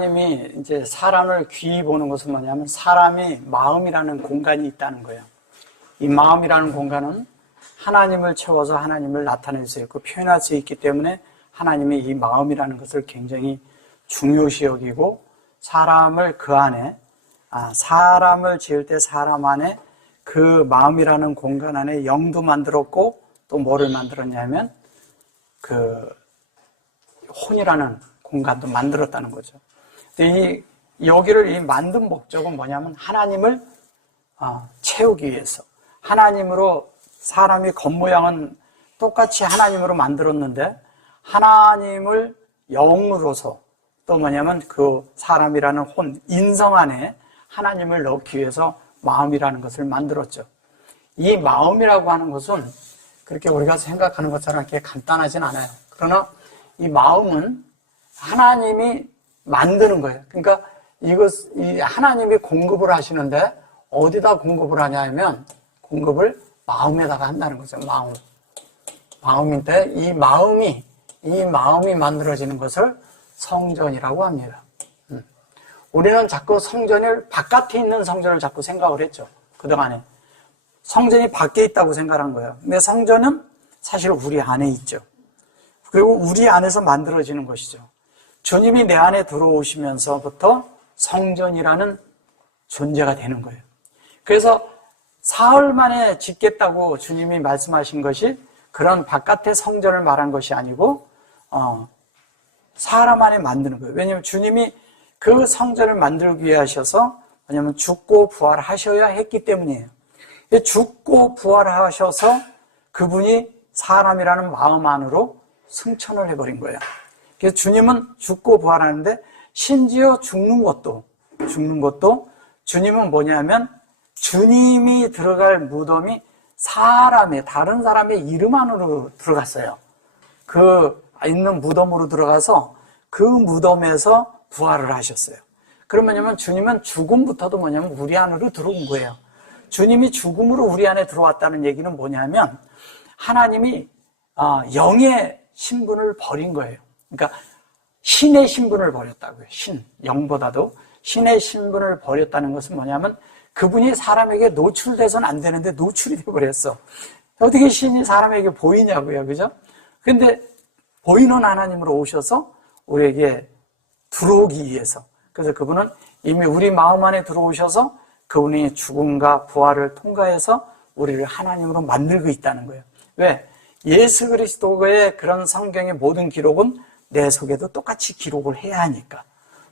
하나님이 이제 사람을 귀히 보는 것은 뭐냐면 사람이 마음이라는 공간이 있다는 거예요. 이 마음이라는 공간은 하나님을 채워서 하나님을 나타낼 수 있고 표현할 수 있기 때문에 하나님이 이 마음이라는 것을 굉장히 중요시 여기고 사람을 그 안에 사람을 지을 때 사람 안에 그 마음이라는 공간 안에 영도 만들었고 또 뭐를 만들었냐면 그 혼이라는 공간도 만들었다는 거죠. 근데 여기를 이 만든 목적은 뭐냐면 하나님을 채우기 위해서 하나님으로 사람이 겉모양은 똑같이 하나님으로 만들었는데 하나님을 영으로서 또 뭐냐면 그 사람이라는 혼, 인성 안에 하나님을 넣기 위해서 마음이라는 것을 만들었죠. 이 마음이라고 하는 것은 그렇게 우리가 생각하는 것처럼 이렇게 간단하진 않아요. 그러나 이 마음은 하나님이 만드는 거예요. 그러니까 이 하나님이 공급을 하시는데 어디다 공급을 하냐 하면 공급을 마음에다가 한다는 거죠. 마음인데 이 마음이 만들어지는 것을 성전이라고 합니다. 우리는 자꾸 성전을 바깥에 있는 성전을 자꾸 생각을 했죠. 그동안에 성전이 밖에 있다고 생각한 거예요. 근데 성전은 사실 우리 안에 있죠. 그리고 우리 안에서 만들어지는 것이죠. 주님이 내 안에 들어오시면서부터 성전이라는 존재가 되는 거예요. 그래서 사흘 만에 짓겠다고 주님이 말씀하신 것이 그런 바깥의 성전을 말한 것이 아니고 사람 안에 만드는 거예요. 왜냐하면 주님이 그 성전을 만들기 위해 하셔서 왜냐하면 죽고 부활하셔야 했기 때문이에요. 죽고 부활하셔서 그분이 사람이라는 마음 안으로 승천을 해버린 거예요. 그래서 주님은 죽고 부활하는데 심지어 죽는 것도 주님은 뭐냐면 주님이 들어갈 무덤이 다른 사람의 이름 안으로 들어갔어요. 그 있는 무덤으로 들어가서 그 무덤에서 부활을 하셨어요. 그러면 주님은 죽음부터도 뭐냐면 우리 안으로 들어온 거예요. 주님이 죽음으로 우리 안에 들어왔다는 얘기는 뭐냐면 하나님이 영의 신분을 버린 거예요. 그러니까 신의 신분을 버렸다고요. 영보다도 신의 신분을 버렸다는 것은 뭐냐면 그분이 사람에게 노출돼서는 안 되는데 노출이 되어버렸어. 어떻게 신이 사람에게 보이냐고요. 그죠? 근데 보이는 하나님으로 오셔서 우리에게 들어오기 위해서. 그래서 그분은 이미 우리 마음 안에 들어오셔서 그분이 죽음과 부활을 통과해서 우리를 하나님으로 만들고 있다는 거예요. 왜? 예수 그리스도의 그런 성경의 모든 기록은 내 속에도 똑같이 기록을 해야 하니까.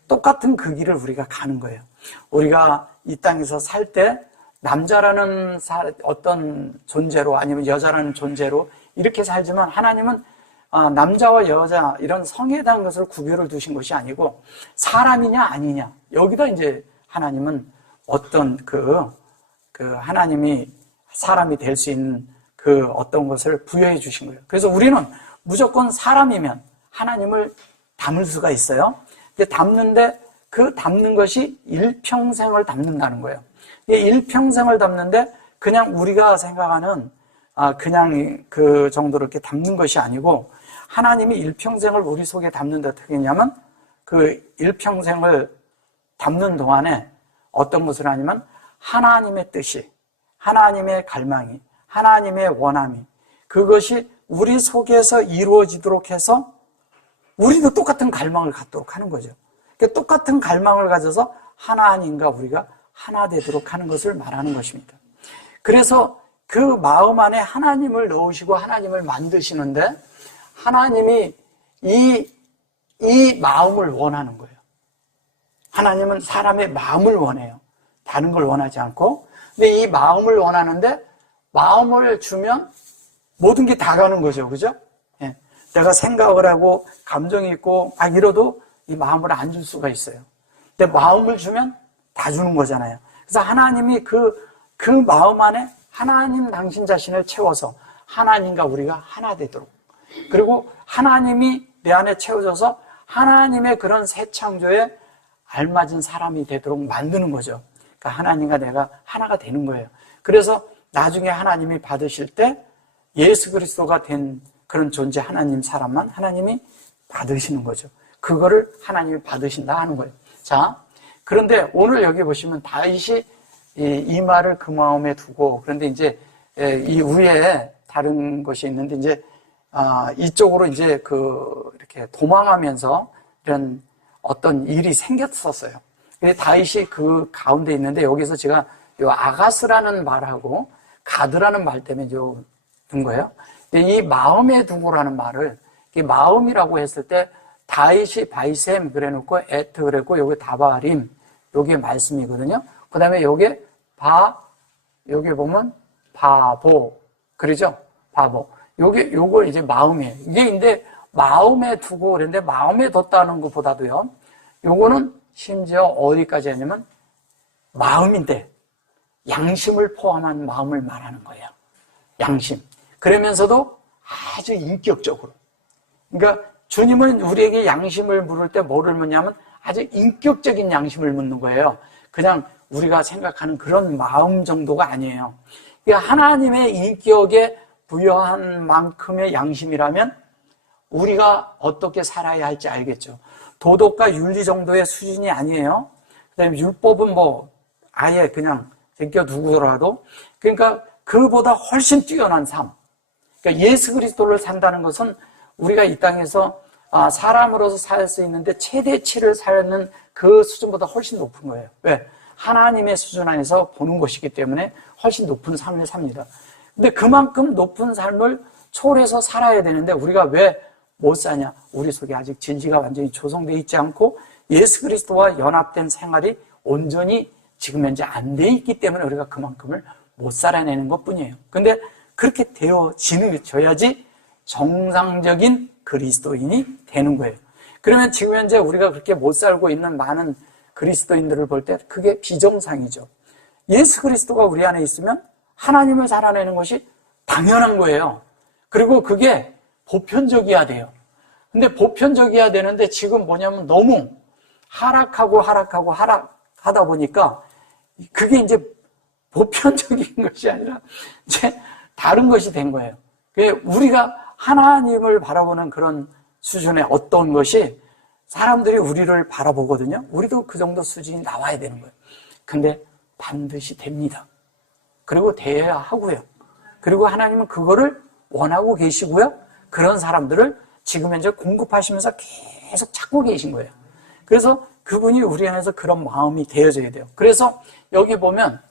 똑같은 그 길을 우리가 가는 거예요. 우리가 이 땅에서 살 때 남자라는 어떤 존재로 아니면 여자라는 존재로 이렇게 살지만 하나님은 남자와 여자 이런 성에 대한 것을 구별을 두신 것이 아니고 사람이냐 아니냐 여기다 이제 하나님은 어떤 그 하나님이 사람이 될 수 있는 그 어떤 것을 부여해 주신 거예요. 그래서 우리는 무조건 사람이면 하나님을 담을 수가 있어요. 근데 담는데 그 담는 것이 일평생을 담는다는 거예요. 일평생을 담는데 그냥 우리가 생각하는 그냥 그 정도로 이렇게 담는 것이 아니고 하나님이 일평생을 우리 속에 담는다 어떻게 했냐면 그 일평생을 담는 동안에 어떤 것을 하냐면 하나님의 뜻이 하나님의 갈망이 하나님의 원함이 그것이 우리 속에서 이루어지도록 해서 우리도 똑같은 갈망을 갖도록 하는 거죠. 그러니까 똑같은 갈망을 가져서 하나님과 우리가 하나 되도록 하는 것을 말하는 것입니다. 그래서 그 마음 안에 하나님을 넣으시고 하나님을 만드시는데 하나님이 이 마음을 원하는 거예요. 하나님은 사람의 마음을 원해요. 다른 걸 원하지 않고. 근데 이 마음을 원하는데 마음을 주면 모든 게 다 가는 거죠. 그죠? 예. 내가 생각을 하고 감정이 있고 막 이러도 이 마음을 안 줄 수가 있어요. 근데 마음을 주면 다 주는 거잖아요. 그래서 하나님이 그 마음 안에 하나님 당신 자신을 채워서 하나님과 우리가 하나 되도록 그리고 하나님이 내 안에 채워져서 하나님의 그런 새 창조에 알맞은 사람이 되도록 만드는 거죠. 그러니까 하나님과 내가 하나가 되는 거예요. 그래서 나중에 하나님이 받으실 때 예수 그리스도가 된 그런 존재 하나님 사람만 하나님이 받으시는 거죠. 그거를 하나님이 받으신다 하는 거예요. 자, 그런데 오늘 여기 보시면 다윗이 이 말을 그 마음에 두고, 그런데 이제 이 위에 다른 것이 있는데 이제 이쪽으로 이제 이렇게 도망하면서 이런 어떤 일이 생겼었어요. 근데 다윗이 그 가운데 있는데 여기서 제가 요 아가스라는 말하고 가드라는 말 때문에 둔 거예요. 근데 이 마음에 두고라는 말을, 이 마음이라고 했을 때 다윗이 바이셈 그래 놓고 에트 그랬고 여기 다바림 요게 말씀이거든요. 그 다음에 요게 여기 보면 바보 그러죠? 바보. 요걸 이제 마음이에요. 이게 근데 마음에 두고 그랬는데 마음에 뒀다는 것보다도요. 요거는 심지어 어디까지 하냐면 마음인데 양심을 포함한 마음을 말하는 거예요. 양심. 그러면서도 아주 인격적으로. 그러니까 주님은 우리에게 양심을 물을 때 뭐를 묻냐면 아주 인격적인 양심을 묻는 거예요. 그냥 우리가 생각하는 그런 마음 정도가 아니에요. 그러니까 하나님의 인격에 부여한 만큼의 양심이라면 우리가 어떻게 살아야 할지 알겠죠. 도덕과 윤리 정도의 수준이 아니에요. 그다음에 율법은 뭐 아예 그냥 제껴두고라도, 그러니까 그보다 훨씬 뛰어난 삶. 그러니까 예수 그리스도를 산다는 것은 우리가 이 땅에서 사람으로서 살 수 있는데 최대치를 사는 그 수준보다 훨씬 높은 거예요. 왜? 하나님의 수준 안에서 보는 것이기 때문에 훨씬 높은 삶을 삽니다. 근데 그만큼 높은 삶을 초월해서 살아야 되는데 우리가 왜 못 사냐? 우리 속에 아직 진지가 완전히 조성되어 있지 않고 예수 그리스도와 연합된 생활이 온전히 지금 현재 안 돼 있기 때문에 우리가 그만큼을 못 살아내는 것뿐이에요. 근데 그렇게 되어져야지 정상적인 그리스도인이 되는 거예요. 그러면 지금 현재 우리가 그렇게 못 살고 있는 많은 그리스도인들을 볼 때 그게 비정상이죠. 예수 그리스도가 우리 안에 있으면 하나님을 살아내는 것이 당연한 거예요. 그리고 그게 보편적이어야 돼요. 근데 보편적이어야 되는데 지금 뭐냐면 너무 하락하다 보니까 그게 이제 보편적인 것이 아니라 이제 다른 것이 된 거예요. 우리가 하나님을 바라보는 그런 수준의 어떤 것이 사람들이 우리를 바라보거든요. 우리도 그 정도 수준이 나와야 되는 거예요. 근데 반드시 됩니다. 그리고 돼야 하고요. 그리고 하나님은 그거를 원하고 계시고요. 그런 사람들을 지금 현재 공급하시면서 계속 찾고 계신 거예요. 그래서 그분이 우리 안에서 그런 마음이 되어져야 돼요. 그래서 여기 보면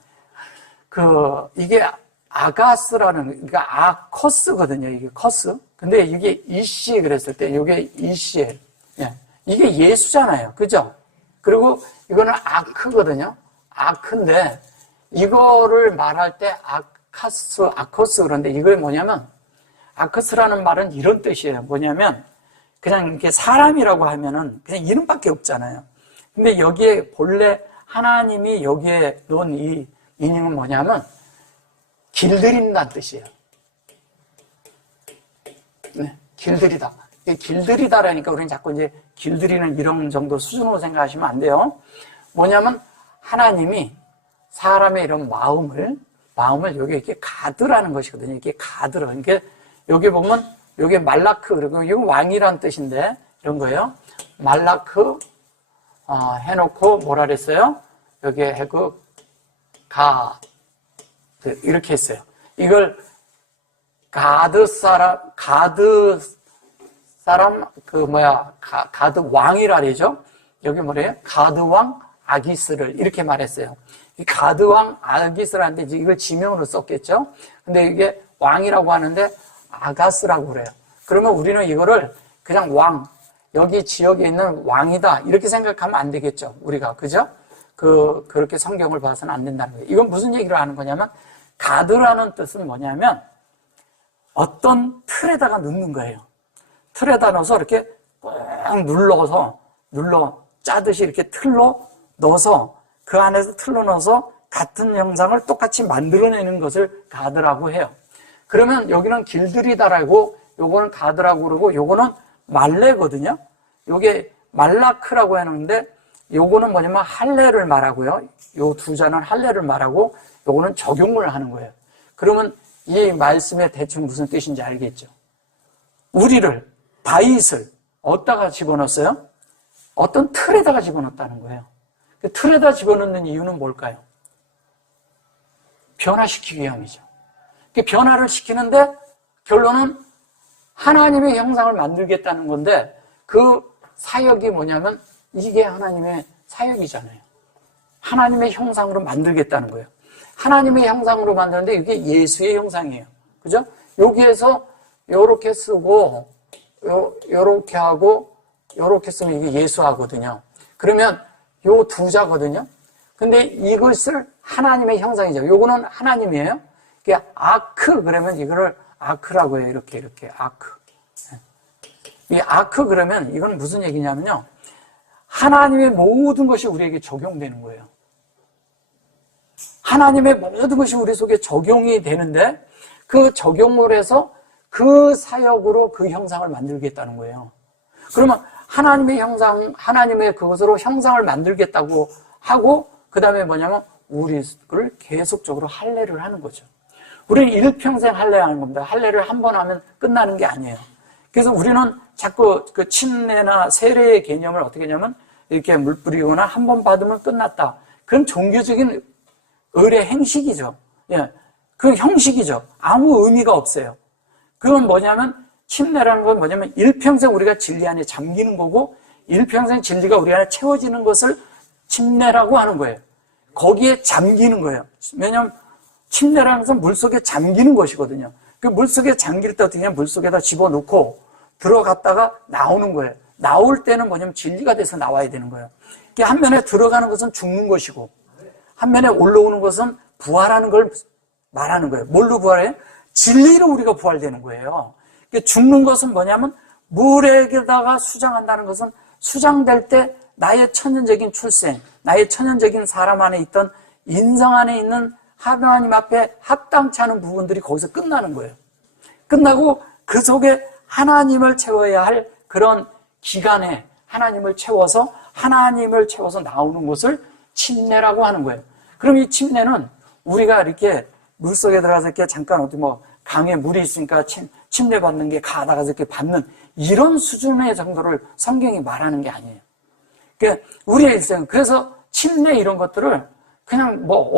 이게 아가스라는, 그러니까 아커스거든요. 이게 커스. 근데 이게 이씨 그랬을 때 이게 이씨예요. 예. 이게 예수잖아요. 그죠? 그리고 이거는 아크거든요. 아크인데 이거를 말할 때 아커스 그런데 이게 뭐냐면 아커스라는 말은 이런 뜻이에요. 뭐냐면 그냥 이렇게 사람이라고 하면은 그냥 이름밖에 없잖아요. 근데 여기에 본래 하나님이 여기에 놓은 이 미닝은 뭐냐면 길들인다는 뜻이에요. 네, 길들이다. 길들이다라니까 우리는 자꾸 이제 길들이는 이런 정도 수준으로 생각하시면 안 돼요. 뭐냐면 하나님이 사람의 이런 마음을 여기 이렇게 가드라는 것이거든요. 이렇게 가드라. 그러니까 여기 보면 여기 말라크, 그리고 이건 왕이라는 뜻인데 이런 거예요. 말라크 해놓고 뭐라 그랬어요? 여기에 해고 이렇게 했어요. 이걸 가드 왕이라 그러죠. 여기 뭐래요? 가드 왕 아기스를 이렇게 말했어요. 이 가드 왕 아기스라는데 이걸 지명으로 썼겠죠. 근데 이게 왕이라고 하는데 아가스라고 그래요. 그러면 우리는 이거를 그냥 왕, 여기 지역에 있는 왕이다 이렇게 생각하면 안 되겠죠. 우리가 그죠? 그렇게 성경을 봐서는 안 된다는 거예요. 이건 무슨 얘기를 하는 거냐면 가드라는 뜻은 뭐냐면 어떤 틀에다가 넣는 거예요. 틀에다 넣어서 이렇게 꽉 눌러 짜듯이 이렇게 틀로 넣어서 그 안에서 틀로 넣어서 같은 형상을 똑같이 만들어내는 것을 가드라고 해요. 그러면 여기는 길들이다라고, 요거는 가드라고 그러고, 요거는 말레거든요. 요게 말라크라고 해놓는데, 요거는 뭐냐면 할례를 말하고요. 요 두 자는 할례를 말하고, 요거는 적용을 하는 거예요. 그러면 이 말씀에 대충 무슨 뜻인지 알겠죠? 우리를, 다윗을 어디다가 집어넣었어요? 어떤 틀에다가 집어넣었다는 거예요. 그 틀에다 집어넣는 이유는 뭘까요? 변화시키기 위함이죠. 그 변화를 시키는데 결론은 하나님의 형상을 만들겠다는 건데 그 사역이 뭐냐면 이게 하나님의 사역이잖아요. 하나님의 형상으로 만들겠다는 거예요. 하나님의 형상으로 만드는데 이게 예수의 형상이에요. 그죠? 여기에서 요렇게 쓰고 요렇게 하고 요렇게 쓰면 이게 예수하거든요. 그러면 요 두 자거든요. 근데 이것을 하나님의 형상이죠. 요거는 하나님이에요. 이게 아크 그러면 이거를 아크라고 해요. 이렇게 아크. 이 아크 그러면 이건 무슨 얘기냐면요. 하나님의 모든 것이 우리에게 적용되는 거예요. 하나님의 모든 것이 우리 속에 적용이 되는데 그 적용을 해서 그 사역으로 그 형상을 만들겠다는 거예요. 그러면 하나님의 형상, 하나님의 그것으로 형상을 만들겠다고 하고 그 다음에 뭐냐면 우리를 계속적으로 할례를 하는 거죠. 우리는 일평생 할례하는 겁니다. 할례를 한 번 하면 끝나는 게 아니에요. 그래서 우리는 자꾸 그 침례나 세례의 개념을 어떻게 하냐면 이렇게 물 뿌리거나 한 번 받으면 끝났다. 그건 종교적인 의례 행식이죠. 예, 그 형식이죠. 아무 의미가 없어요. 그건 뭐냐면 침례라는 건 뭐냐면 일평생 우리가 진리 안에 잠기는 거고 일평생 진리가 우리 안에 채워지는 것을 침례라고 하는 거예요. 거기에 잠기는 거예요. 왜냐하면 침례라는 것은 물속에 잠기는 것이거든요. 그 물속에 잠길 때 어떻게 하냐면 물속에다 집어넣고 들어갔다가 나오는 거예요. 나올 때는 뭐냐면 진리가 돼서 나와야 되는 거예요. 한 면에 들어가는 것은 죽는 것이고 한 면에 올라오는 것은 부활하는 걸 말하는 거예요. 뭘로 부활해요? 진리로 우리가 부활되는 거예요. 죽는 것은 뭐냐면 물에다가 수장한다는 것은 수장될 때 나의 천연적인 출생, 나의 천연적인 사람 안에 있던 인성 안에 있는 하나님 앞에 합당치 않은 부분들이 거기서 끝나는 거예요. 끝나고 그 속에 하나님을 채워야 할 그런 기간에 하나님을 채워서 나오는 것을 침례라고 하는 거예요. 그럼 이 침례는 우리가 이렇게 물속에 들어가서 이렇게 잠깐 어디 뭐 강에 물이 있으니까 침례 받는 게 가다가서 이렇게 받는 이런 수준의 정도를 성경이 말하는 게 아니에요. 그러니까 우리의 일생, 그래서 침례 이런 것들을 그냥 뭐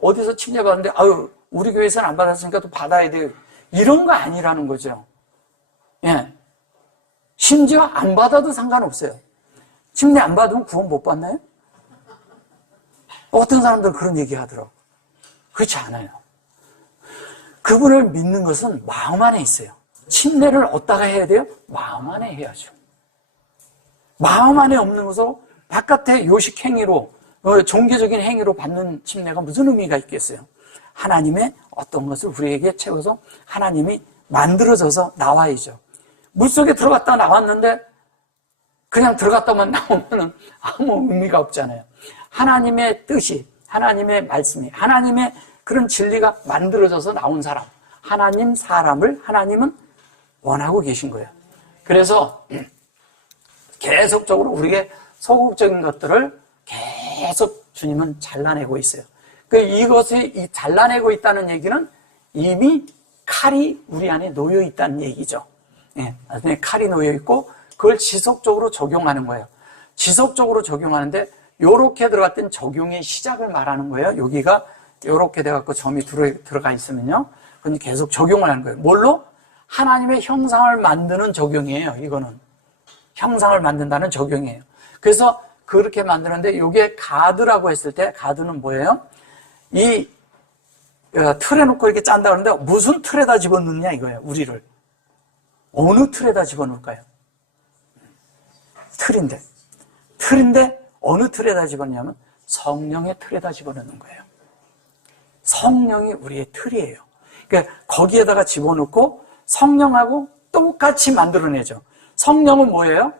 어디서 침례 받는데 아유 우리 교회에서는 안 받았으니까 또 받아야 돼 이런 거 아니라는 거죠. 예. 심지어 안 받아도 상관없어요. 침례 안 받으면 구원 못 받나요? 어떤 사람들은 그런 얘기 하더라고. 그렇지 않아요. 그분을 믿는 것은 마음 안에 있어요. 침례를 어디다가 해야 돼요? 마음 안에 해야죠. 마음 안에 없는 것을 바깥의 요식 행위로 종교적인 행위로 받는 침례가 무슨 의미가 있겠어요? 하나님의 어떤 것을 우리에게 채워서 하나님이 만들어져서 나와야죠. 물속에 들어갔다 나왔는데 그냥 들어갔다만 나오면 아무 의미가 없잖아요. 하나님의 뜻이, 하나님의 말씀이, 하나님의 그런 진리가 만들어져서 나온 사람, 하나님 사람을 하나님은 원하고 계신 거예요. 그래서 계속적으로 우리의 소극적인 것들을 계속 주님은 잘라내고 있어요. 이것이 잘라내고 있다는 얘기는 이미 칼이 우리 안에 놓여 있다는 얘기죠. 예, 칼이 놓여 있고 그걸 지속적으로 적용하는 거예요. 지속적으로 적용하는데 요렇게 들어갔던 적용의 시작을 말하는 거예요. 여기가 요렇게 돼갖고 점이 들어가 있으면요. 그건 계속 적용을 하는 거예요. 뭘로? 하나님의 형상을 만드는 적용이에요. 이거는. 형상을 만든다는 적용이에요. 그래서 그렇게 만드는데 요게 가드라고 했을 때 가드는 뭐예요? 이 틀에 놓고 이렇게 짠다 그러는데 무슨 틀에다 집어넣느냐 이거예요. 우리를. 어느 틀에다 집어넣을까요? 틀인데 어느 틀에다 집어넣냐면 성령의 틀에다 집어넣는 거예요. 성령이 우리의 틀이에요. 그러니까 거기에다가 집어넣고 성령하고 똑같이 만들어내죠. 성령은 뭐예요?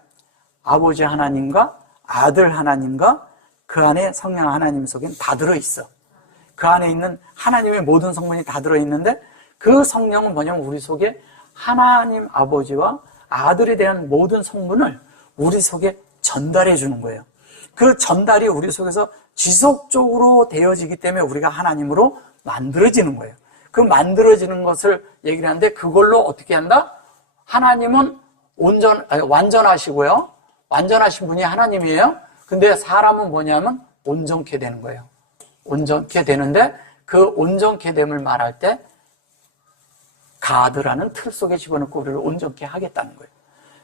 아버지 하나님과 아들 하나님과 그 안에 성령 하나님 속엔 다 들어있어. 그 안에 있는 하나님의 모든 성분이 다 들어있는데 그 성령은 뭐냐면 우리 속에 하나님 아버지와 아들에 대한 모든 성분을 우리 속에 전달해 주는 거예요. 그 전달이 우리 속에서 지속적으로 되어지기 때문에 우리가 하나님으로 만들어지는 거예요. 그 만들어지는 것을 얘기를 하는데 그걸로 어떻게 한다? 하나님은 완전하시고요. 완전하신 분이 하나님이에요. 근데 사람은 뭐냐면 온전케 되는 거예요. 온전케 되는데 그 온전케 됨을 말할 때 가드라는 틀 속에 집어넣고 우리를 온전케 하겠다는 거예요.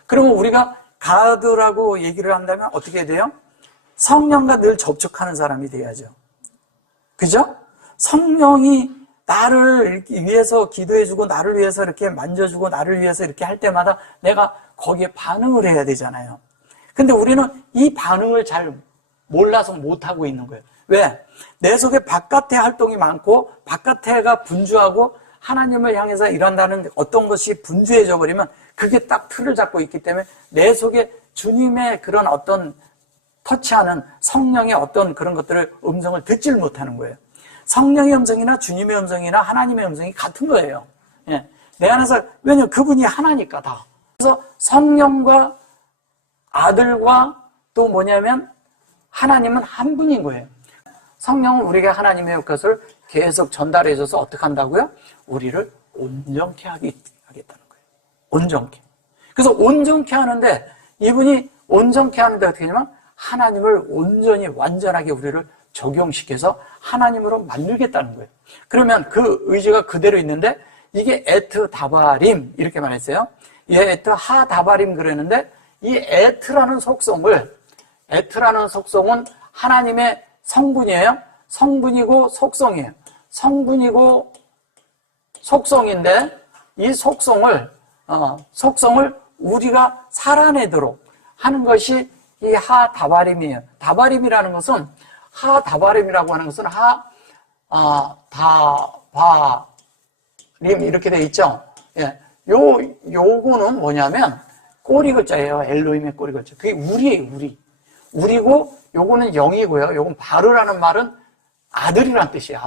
그러면 우리가 가드라고 얘기를 한다면 어떻게 돼요? 성령과 늘 접촉하는 사람이 돼야죠. 그죠? 성령이 나를 위해서 기도해주고 나를 위해서 이렇게 만져주고 나를 위해서 이렇게 할 때마다 내가 거기에 반응을 해야 되잖아요. 근데 우리는 이 반응을 잘 몰라서 못하고 있는 거예요. 왜? 내 속에 바깥의 활동이 많고 바깥에가 분주하고 하나님을 향해서 일한다는 어떤 것이 분주해져 버리면 그게 딱 틀을 잡고 있기 때문에 내 속에 주님의 그런 어떤 터치하는 성령의 어떤 그런 것들을 음성을 듣질 못하는 거예요. 성령의 음성이나 주님의 음성이나 하나님의 음성이 같은 거예요. 예. 내 안에서, 왜냐면 그분이 하나니까 다. 그래서 성령과 아들과 또 뭐냐면 하나님은 한 분인 거예요. 성령은 우리에게 하나님의 것을 계속 전달해줘서 어떻게 한다고요? 우리를 온전케 하겠다는 거예요. 온전케. 그래서 온전케 하는데 이분이 온전케 하는데 어떻게 하냐면 하나님을 온전히 완전하게 우리를 적용시켜서 하나님으로 만들겠다는 거예요. 그러면 그 의지가 그대로 있는데 이게 에트 다바림 이렇게 말했어요. 이 에트 하 다바림 그랬는데 이 에트라는 속성은 하나님의 성분이에요. 성분이고 속성이에요. 성분이고 속성인데 이 속성을 우리가 살아내도록 하는 것이 이 하다바림이에요. 다바림이라는 것은 하다바림이라고 하는 것은 다바림 이렇게 돼 있죠. 예. 요거는 뭐냐면 꼬리 글자예요. 엘로힘의 꼬리 글자. 그게 우리예요, 우리. 우리고 요거는 영이고요. 요건 바르라는 말은 아들이란 뜻이에요.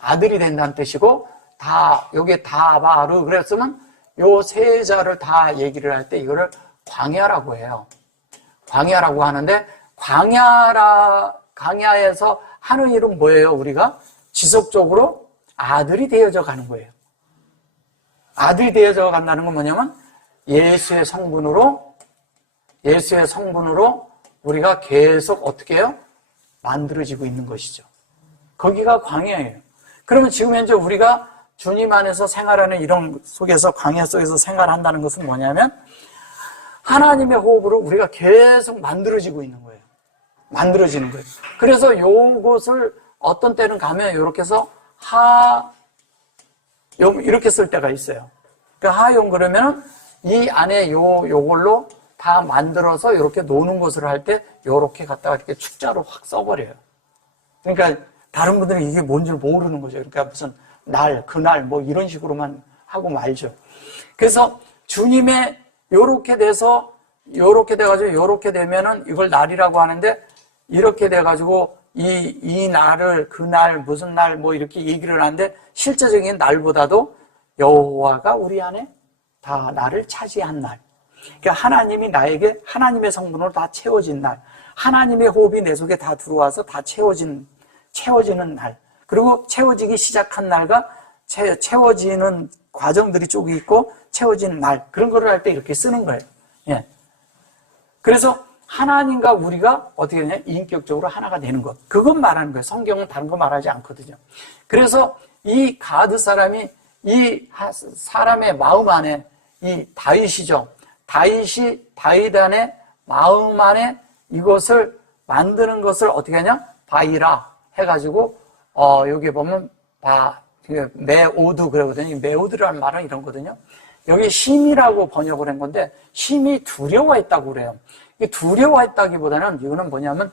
아들이 된다는 뜻이고 여기에 다바르 그랬으면 요 세 자를 다 얘기를 할 때 이거를 광야라고 해요. 광야라고 하는데 광야에서 하는 일은 뭐예요? 우리가 지속적으로 아들이 되어져 가는 거예요. 아들이 되어져 간다는 건 뭐냐면 예수의 성분으로 우리가 계속 어떻게 해요? 만들어지고 있는 것이죠. 거기가 광야예요. 그러면 지금 현재 우리가 주님 안에서 생활하는 이런 속에서 광야 속에서 생활한다는 것은 뭐냐면 하나님의 호흡으로 우리가 계속 만들어지고 있는 거예요. 만들어지는 거예요. 그래서 요것을 어떤 때는 가면 이렇게 해서 이렇게 쓸 때가 있어요. 그러니까 하용 그러면 이 안에 요걸로 다 만들어서 이렇게 노는 것을 할 때 이렇게 갖다가 이렇게 축자로 확 써버려요. 그러니까 다른 분들은 이게 뭔지 모르는 거죠. 그러니까 무슨 그날 뭐 이런 식으로만 하고 말죠. 그래서 주님의 요렇게 돼서 요렇게 돼가지고 요렇게 되면은 이걸 날이라고 하는데 이렇게 돼가지고 이 날을 그날 무슨 날 뭐 이렇게 얘기를 하는데 실제적인 날보다도 여호와가 우리 안에 다 나를 차지한 날. 그러니까 하나님이 나에게 하나님의 성분으로 다 채워진 날. 하나님의 호흡이 내 속에 다 들어와서 다 채워지는 날. 그리고 채워지기 시작한 날과 채워지는 과정들이 쭉 있고 채워지는 날. 그런 거를 할 때 이렇게 쓰는 거예요. 예. 그래서 하나님과 우리가 어떻게 되냐? 인격적으로 하나가 되는 것. 그건 말하는 거예요. 성경은 다른 거 말하지 않거든요. 그래서 이 가드 사람이 이 사람의 마음 안에 이 다윗이죠. 다윗 안에 마음 안에 이것을 만드는 것을 어떻게 하냐? 바이라 해가지고 여기 보면 메오드 그러거든요. 메오드라는 말은 이런 거거든요. 여기 심이라고 번역을 한 건데 심이 두려워했다고 그래요. 이 두려워했다기보다는 이거는 뭐냐면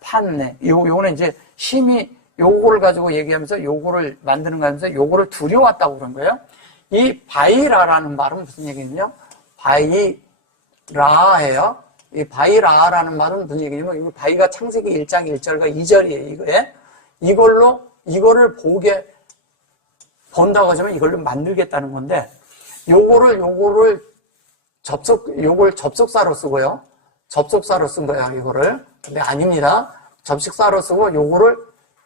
판네. 요거는 이제 심이 요거를 가지고 얘기하면서 요거를 만드는 거 하면서 요거를 두려워했다고 그런 거예요. 이 바이라라는 말은 무슨 얘기냐면 바이라예요. 이 바이라라는 말은 무슨 얘기냐면 이거 바이가 창세기 1장 1절과 2절이에요. 이거를 본다고 하지만 이걸로 만들겠다는 건데 요걸 접속사로 쓰고요. 접속사로 쓴 거야, 이거를. 근데 아닙니다. 접속사로 쓰고 요거를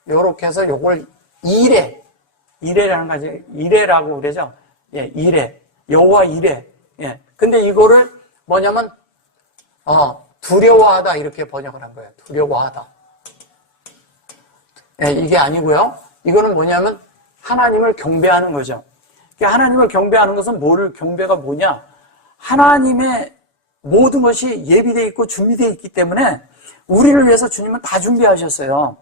요렇게 해서 요걸 이레라는 거지. 이레라고 그러죠. 예, 이레. 여호와 이레. 예. 근데 이거를 뭐냐면 두려워하다 이렇게 번역을 한 거예요. 두려워하다. 네, 이게 아니고요. 이거는 뭐냐면 하나님을 경배하는 거죠. 하나님을 경배하는 것은 경배가 뭐냐? 하나님의 모든 것이 예비되어 있고 준비되어 있기 때문에 우리를 위해서 주님은 다 준비하셨어요.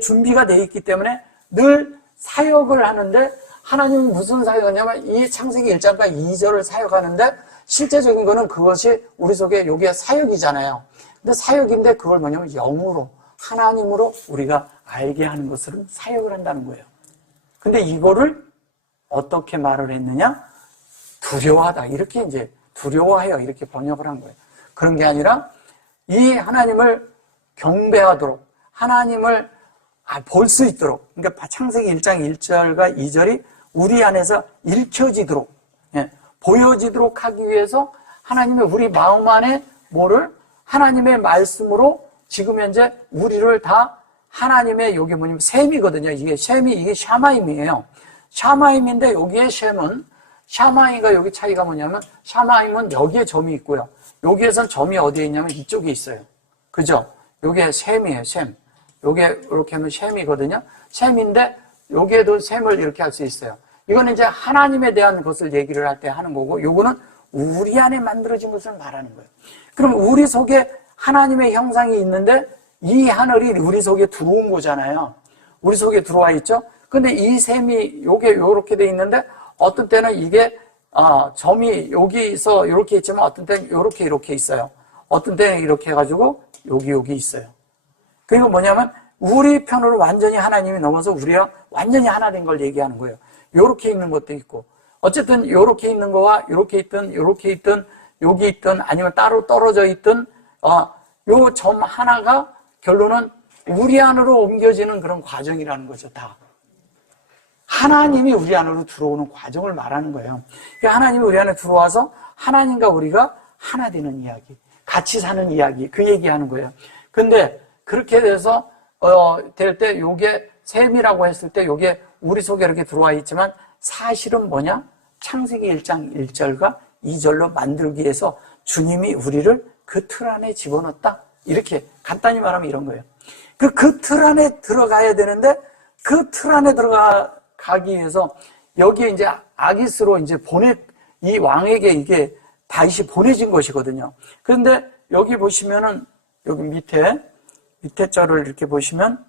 준비가 되어 있기 때문에 늘 사역을 하는데 하나님은 무슨 사역하냐면 이 창세기 1장과 2절을 사역하는데 실제적인 거는 그것이 우리 속에 여기에 사역이잖아요. 근데 사역인데 그걸 뭐냐면 영으로 하나님으로 우리가 알게 하는 것을 사역을 한다는 거예요. 근데 이거를 어떻게 말을 했느냐? 두려워하다. 이렇게 이제 두려워해요. 이렇게 번역을 한 거예요. 그런 게 아니라 이 하나님을 경배하도록 하나님을 볼 수 있도록 그러니까 창세기 1장 1절과 2절이 우리 안에서 읽혀지도록 보여지도록 하기 위해서 하나님의 우리 마음 안에 뭐를 하나님의 말씀으로 지금 현재 우리를 다 하나님의 여기 뭐냐면 셈이거든요. 이게 샤마임이에요. 샤마임인데 여기에 셈은 샤마임과 여기 차이가 뭐냐면 샤마임은 여기에 점이 있고요. 여기에선 점이 어디에 있냐면 이쪽에 있어요. 그죠? 요게 셈이에요. 셈. 요게 이렇게 하면 셈이거든요. 셈인데 여기에도 셈을 이렇게 할 수 있어요. 이거는 이제 하나님에 대한 것을 얘기를 할 때 하는 거고 요거는 우리 안에 만들어진 것을 말하는 거예요. 그럼 우리 속에 하나님의 형상이 있는데 이 하늘이 우리 속에 들어온 거잖아요. 우리 속에 들어와 있죠. 근데 이 셈이 요게 요렇게 돼 있는데 어떤 때는 이게 점이 여기서 이렇게 있지만 어떤 때는 이렇게 있어요. 어떤 때는 이렇게 해가지고 여기 있어요. 그리고 뭐냐면 우리 편으로 완전히 하나님이 넘어서 우리가 완전히 하나 된 걸 얘기하는 거예요. 요렇게 있는 것도 있고 어쨌든 요렇게 있는 거와 요렇게 있든 여기 있든 아니면 따로 떨어져 있든 요 점 하나가 결론은 우리 안으로 옮겨지는 그런 과정이라는 거죠. 다 하나님이 우리 안으로 들어오는 과정을 말하는 거예요. 하나님이 우리 안에 들어와서 하나님과 우리가 하나 되는 이야기, 같이 사는 이야기, 그 얘기하는 거예요. 근데 그렇게 돼서 될 때 요게 셈이라고 했을 때 요게 우리 속에 이렇게 들어와 있지만 사실은 뭐냐? 창세기 1장 1절과 2절로 만들기 위해서 주님이 우리를 그 틀 안에 집어넣었다. 이렇게 간단히 말하면 이런 거예요. 그 틀 안에 들어가야 되는데 그 틀 안에 들어가기 위해서 여기에 이제 아기스로 이제 이 왕에게 이게 다윗이 보내진 것이거든요. 그런데 여기 보시면은 여기 밑에 절을 이렇게 보시면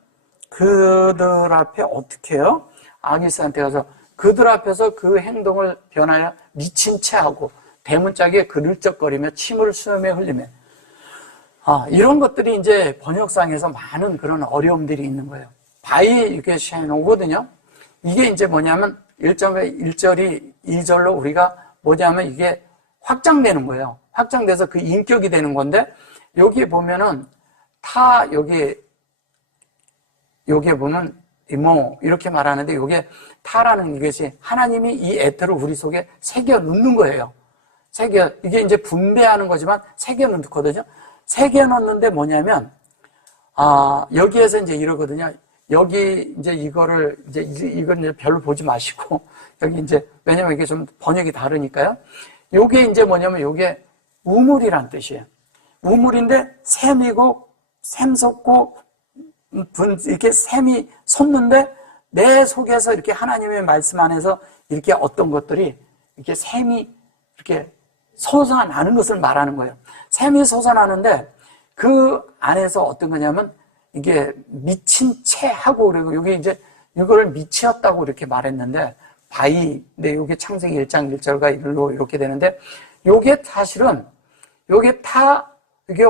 그들 앞에 어떻게 해요? 아기스한테 가서 그들 앞에서 그 행동을 변하여 미친 채 하고 대문짝에 그를적거리며 침을 수염에 흘리며 이런 것들이 이제 번역상에서 많은 그런 어려움들이 있는 거예요. 바이 이렇게 샤이노거든요. 이게 이제 뭐냐면 1절이 2절로 우리가 뭐냐면 이게 확장되는 거예요. 확장돼서 그 인격이 되는 건데 여기 보면은 여기에 보면 이렇게 말하는데 이게 타라는 것이 하나님이 이 에터를 우리 속에 새겨 넣는 거예요. 이게 이제 분배하는 거지만 새겨 넣거든요. 새겨 넣는데 뭐냐면 여기에서 이제 이러거든요. 여기 이제 이건 이제 별로 보지 마시고 여기 이제 왜냐면 이게 좀 번역이 다르니까요. 요게 이제 뭐냐면 요게 우물이란 뜻이에요. 우물인데 샘이고 샘 솟고 이렇게 샘이 솟는데 내 속에서 이렇게 하나님의 말씀 안에서 이렇게 어떤 것들이 이렇게 샘이 이렇게 솟아나는 것을 말하는 거예요. 샘이 솟아나는데 그 안에서 어떤 거냐면 이게 미친 채 하고 그리고 여기 이제 이거를 미치었다고 이렇게 말했는데 근데 이게 창세기 1장 1절과 1로 이렇게 되는데 요게 사실은 이게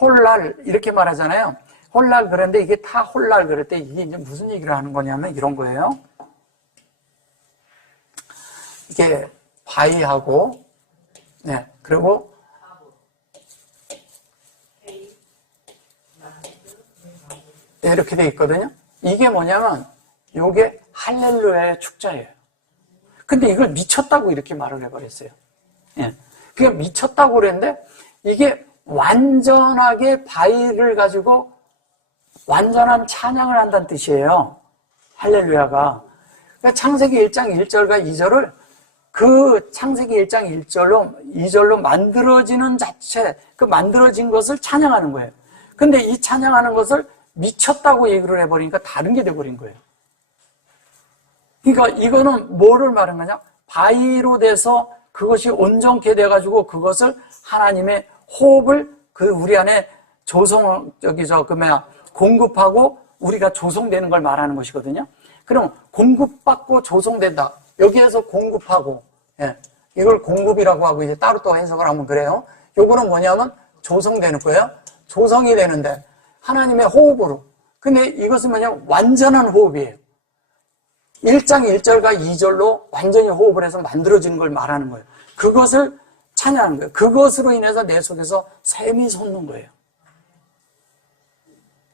홀날 이렇게 말하잖아요. 홀날 그런데 이게 홀날 그럴 때 이게 이제 무슨 얘기를 하는 거냐면 이런 거예요. 이게 바이하고 그리고 이렇게 돼 있거든요. 이게 뭐냐면 요게 할렐루야의 축자예요. 근데 이걸 미쳤다고 이렇게 말을 해버렸어요. 그게 미쳤다고 그랬는데 이게 완전하게 바위를 가지고 완전한 찬양을 한다는 뜻이에요. 할렐루야가. 그러니까 창세기 1장 1절과 2절을 그 창세기 1장 1절로 2절로 만들어지는 자체, 그 만들어진 것을 찬양하는 거예요. 근데 이 찬양하는 것을 미쳤다고 얘기를 해버리니까 다른 게 돼버린 거예요. 그러니까 이거는 뭐를 말하는 거냐? 바위로 돼서 그것이 온전케 돼가지고 그것을 하나님의 호흡을 그 우리 안에 공급하고 우리가 조성되는 걸 말하는 것이거든요. 그럼 공급받고 조성된다. 여기에서 공급하고, 예, 이걸 공급이라고 하고 이제 따로 또 해석을 하면 그래요. 요거는 뭐냐면 조성되는 거예요. 조성이 되는데 하나님의 호흡으로. 근데 이것은 뭐냐면 완전한 호흡이에요. 1장 1절과 2절로 완전히 호흡을 해서 만들어지는 걸 말하는 거예요. 그것을 찬양하는 거예요. 그것으로 인해서 내 속에서 샘이 솟는 거예요.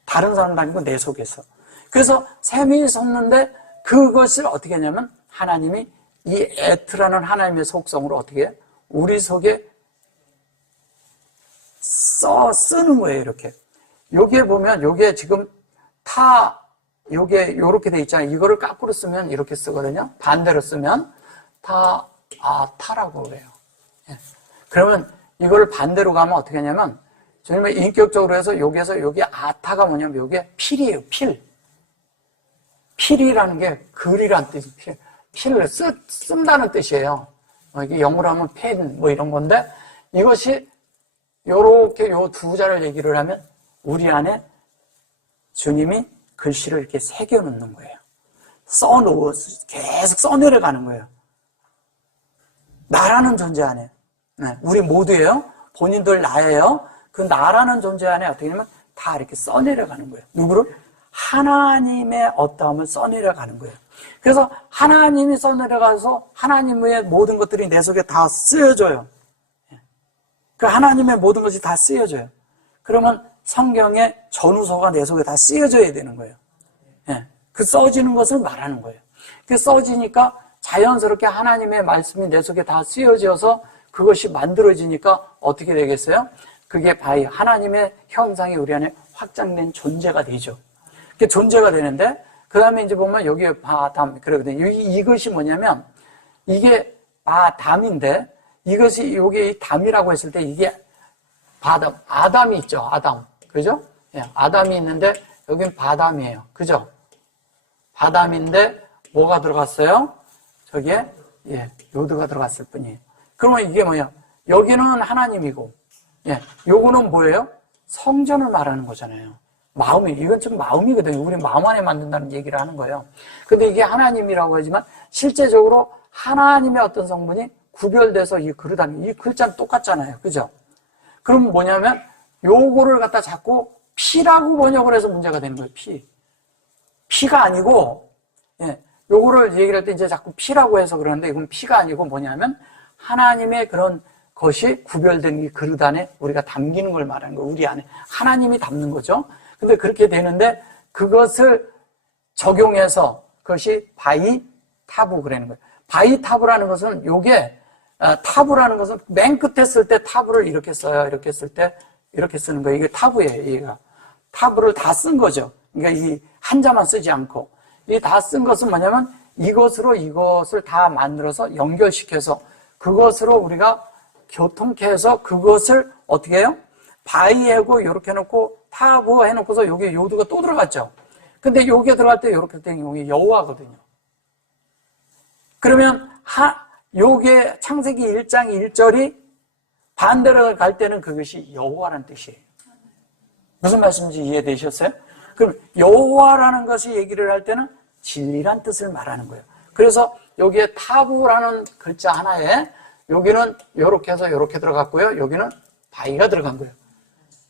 다른 사람도 아니고 내 속에서. 그래서 샘이 솟는데 그것을 어떻게 하냐면 하나님이 이 에트라는 하나님의 속성으로 어떻게 해요? 우리 속에 쓰는 거예요, 이렇게. 요게 보면, 요게 지금 요게 요렇게 돼 있잖아요. 이거를 거꾸로 쓰면 이렇게 쓰거든요. 반대로 쓰면 타라고 그래요. 예. 그러면 이걸 반대로 가면 어떻게 하냐면, 저희는 인격적으로 해서 여기에서 여기 아타가 뭐냐면 요게 필이에요, 필. 필이라는 게 글이란 뜻이 필을 쓴다는 뜻이에요. 이게 영어로 하면 펜 뭐 이런 건데 이것이 요렇게 요 두 자를 얘기를 하면 우리 안에 주님이 글씨를 이렇게 새겨 놓는 거예요. 계속 써내려가는 거예요. 나라는 존재 안에. 네, 우리 모두예요. 본인들 나예요. 그 나라는 존재 안에 어떻게 하냐면 다 이렇게 써내려가는 거예요. 누구를? 하나님의 어떠함을 써내려가는 거예요. 그래서 하나님이 써내려가서 하나님의 모든 것들이 내 속에 다 쓰여져요. 그 하나님의 모든 것이 다 쓰여져요. 그러면 성경의 전후서가 내 속에 다 쓰여져야 되는 거예요. 그 써지는 것을 말하는 거예요. 그 써지니까 자연스럽게 하나님의 말씀이 내 속에 다 쓰여져서 그것이 만들어지니까 어떻게 되겠어요? 그게 바위, 하나님의 형상이 우리 안에 확장된 존재가 되죠. 그게 존재가 되는데, 그 다음에 이제 보면 여기에 바담, 그러거든요. 이것이 뭐냐면, 이게 바담인데, 이것이, 요게 이 담이라고 했을 때 이게 바담, 아담이 있죠, 아담. 그죠? 예, 아담이 있는데, 여긴 바담이에요. 그죠? 바담인데, 뭐가 들어갔어요? 저기에, 예, 요드가 들어갔을 뿐이에요. 그러면 이게 뭐냐? 여기는 하나님이고, 예, 요거는 뭐예요? 성전을 말하는 거잖아요. 이건 좀 마음이거든요. 우리 마음 안에 만든다는 얘기를 하는 거예요. 근데 이게 하나님이라고 하지만, 실제적으로 하나님의 어떤 성분이 구별돼서 이 그릇 안에, 이 글자는 똑같잖아요. 그죠? 그럼 뭐냐면, 요거를 갖다 자꾸 피라고 번역을 해서 문제가 되는 거예요, 피. 피가 아니고, 예, 요거를 얘기를 할 때 이제 자꾸 피라고 해서 그러는데, 이건 피가 아니고 뭐냐면, 하나님의 그런 것이 구별된 이 그릇 안에 우리가 담기는 걸 말하는 거예요. 우리 안에. 하나님이 담는 거죠. 근데 그렇게 되는데, 그것을 적용해서 그것이 바이타부 그러는 거예요. 바이타부라는 것은 요게, 타부라는 것은 맨 끝에 쓸 때 타부를 이렇게 써요. 이렇게 쓸 때 이렇게 쓰는 거예요. 이게 타부예요, 얘가. 타부를 다 쓴 거죠. 그러니까 이 한자만 쓰지 않고. 이 다 쓴 것은 뭐냐면 이것을 다 만들어서 연결시켜서 그것으로 우리가 교통케 해서 그것을 어떻게 해요? 바이하고 이렇게 해놓고 타부 해놓고서 여기 요두가 또 들어갔죠. 근데 여기에 들어갈 때 이렇게 되는 여기 여호와거든요. 그러면 요게 창세기 1장 1절이 반대로 갈 때는 그것이 여호와라는 뜻이에요. 무슨 말씀인지 이해되셨어요? 그럼 여호와라는 것이 얘기를 할 때는 진리란 뜻을 말하는 거예요. 그래서 여기에 타부라는 글자 하나에 여기는 이렇게 해서 이렇게 들어갔고요. 여기는 바위가 들어간 거예요.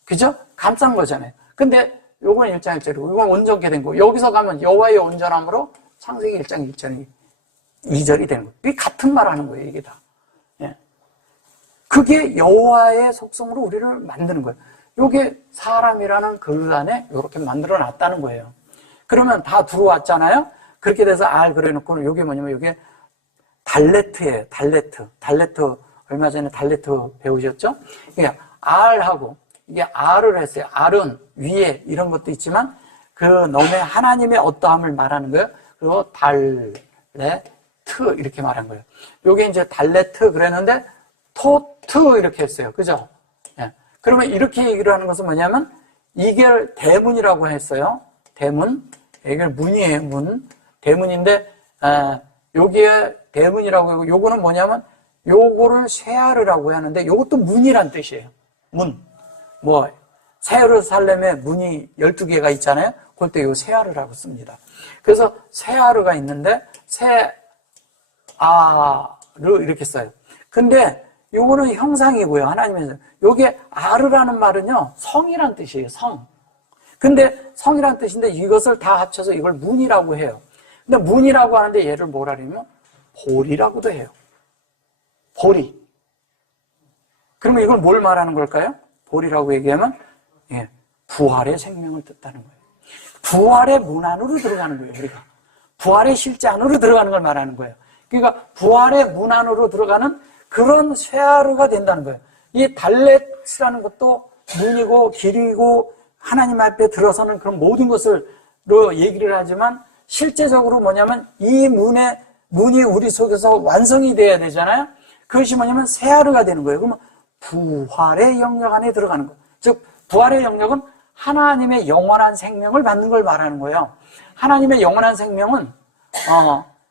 그죠? 감싼 거잖아요. 근데 요건 1장 1절이고 이건 온전케 된 거고 여기서 가면 여호와의 온전함으로 창세기 1장 1절이 2절이 되는 거예요. 이게 같은 말 하는 거예요. 이게 다. 예. 그게 여호와의 속성으로 우리를 만드는 거예요. 요게 사람이라는 그릇 안에 이렇게 만들어 놨다는 거예요. 그러면 다 들어왔잖아요. 그렇게 돼서 그래 놓고는 요게 뭐냐면 요게 달레트예요. 달레트 얼마 전에 달레트 배우셨죠? 이게 알하고 이게 알을 했어요. 알은 위에 이런 것도 있지만 그 너의 하나님의 어떠함을 말하는 거예요. 그리고 달레트 이렇게 말한 거예요. 요게 이제 달레트 그랬는데 토트 이렇게 했어요. 그죠? 예. 그러면 이렇게 얘기를 하는 것은 뭐냐면 이게 대문이라고 했어요. 대문. 이게 문이에요. 문. 대문인데 여기에 대문이라고 하고 요거는 뭐냐면 요거를 쇠하르라고 하는데 요것도 문이란 뜻이에요. 문. 뭐 세르살렘에 문이 12개가 있잖아요. 그럴 때 요 쇠하르라고 씁니다. 그래서 쇠하르가 있는데 쇠아르 이렇게 써요. 근데 요거는 형상이고요. 하나님에서 요게 아르라는 말은요. 성이란 뜻이에요. 성. 근데 성이란 뜻인데 이것을 다 합쳐서 이걸 문이라고 해요. 근데 문이라고 하는데 얘를 뭐라 그러면 보리라고도 해요. 보리. 그러면 이걸 뭘 말하는 걸까요? 보리라고 얘기하면 부활의 생명을 뜻하는 거예요. 부활의 문 안으로 들어가는 거예요. 우리가 부활의 실제 안으로 들어가는 걸 말하는 거예요. 그러니까 부활의 문 안으로 들어가는 그런 쇠하루가 된다는 거예요. 이 달렛이라는 것도 문이고 길이고 하나님 앞에 들어서는 그런 모든 것을 얘기를 하지만 실제적으로 뭐냐면 이 문이 우리 속에서 완성이 돼야 되잖아요. 그것이 뭐냐면 쇠하루가 되는 거예요. 그러면 부활의 영역 안에 들어가는 거예요. 즉 부활의 영역은 하나님의 영원한 생명을 받는 걸 말하는 거예요. 하나님의 영원한 생명은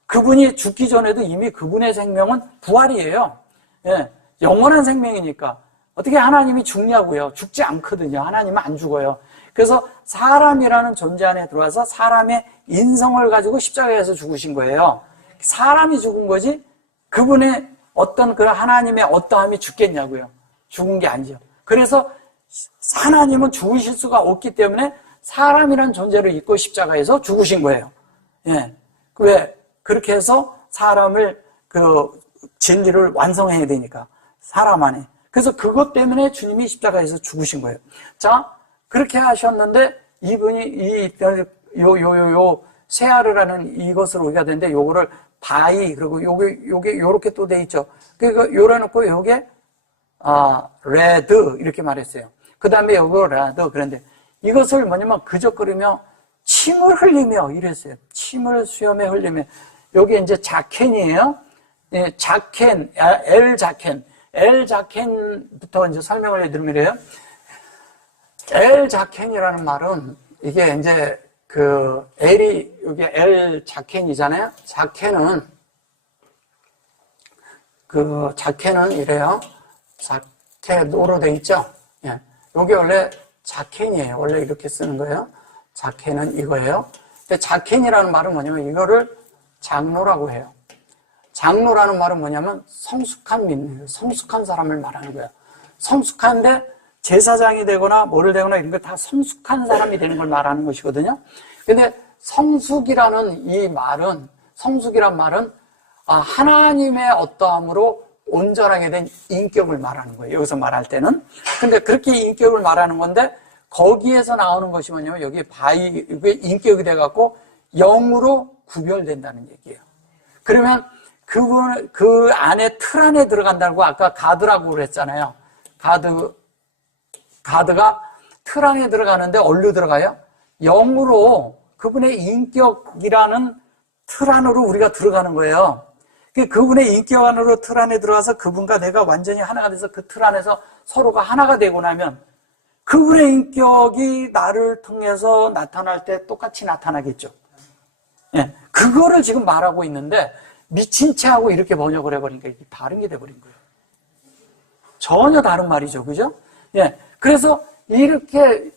그분이 죽기 전에도 이미 그분의 생명은 부활이에요. 예, 영원한 생명이니까 어떻게 하나님이 죽냐고요. 죽지 않거든요. 하나님은 안 죽어요. 그래서 사람이라는 존재 안에 들어와서 사람의 인성을 가지고 십자가에서 죽으신 거예요. 사람이 죽은 거지 그분의 어떤 그 하나님의 어떠함이 죽겠냐고요. 죽은 게 아니죠. 그래서 하나님은 죽으실 수가 없기 때문에 사람이란 존재를 잊고 십자가에서 죽으신 거예요. 예. 왜? 그렇게 해서 사람을 진리를 완성해야 되니까. 사람 안에. 그래서 그것 때문에 주님이 십자가에서 죽으신 거예요. 자, 그렇게 하셨는데 이분이 세아르라는 이것을 우리가 되는데 요거를 바이 그리고 요게 요렇게 또 돼 있죠. 그러니까 요래 놓고 요게 레드 이렇게 말했어요. 그 다음에 요거 라드 그런데 이것을 뭐냐면 그저거리며 침을 흘리며 이랬어요. 침을 수염에 흘리며 여기 이제 자켄이에요. 예, 자켄, 엘자켄부터 이제 설명을 해드리면 엘자켄이라는 말은 이게 이제 엘이 여기 엘자켄이잖아요. 자켄은 이래요. 자켄으로 돼 있죠. 예, 여기 원래 자켄이에요. 원래 이렇게 쓰는 거예요. 자켄은 이거예요. 근데 자켄이라는 말은 뭐냐면 이거를 장로라고 해요. 장로라는 말은 뭐냐면 성숙한 민이에요. 성숙한 사람을 말하는 거예요. 성숙한데 제사장이 되거나 뭐를 되거나 이런 거 다 성숙한 사람이 되는 걸 말하는 것이거든요. 근데 성숙이란 말은 하나님의 어떠함으로 온전하게 된 인격을 말하는 거예요. 여기서 말할 때는. 근데 그렇게 인격을 말하는 건데 거기에서 나오는 것이 뭐냐면 여기 이게 인격이 돼갖고 영으로 구별된다는 얘기예요. 그러면 그 안에 틀 안에 들어간다고 아까 가드라고 그랬잖아요. 가드가 틀 안에 들어가는데 어디로 들어가요? 영으로 그분의 인격이라는 틀 안으로 우리가 들어가는 거예요. 그분의 인격 안으로 틀 안에 들어가서 그분과 내가 완전히 하나가 돼서 그 틀 안에서 서로가 하나가 되고 나면 그분의 인격이 나를 통해서 나타날 때 똑같이 나타나겠죠. 예, 그거를 지금 말하고 있는데 미친 채하고 이렇게 번역을 해버리니까 이게 다른 게 돼버린 거예요. 전혀 다른 말이죠. 그죠? 예, 그래서 이렇게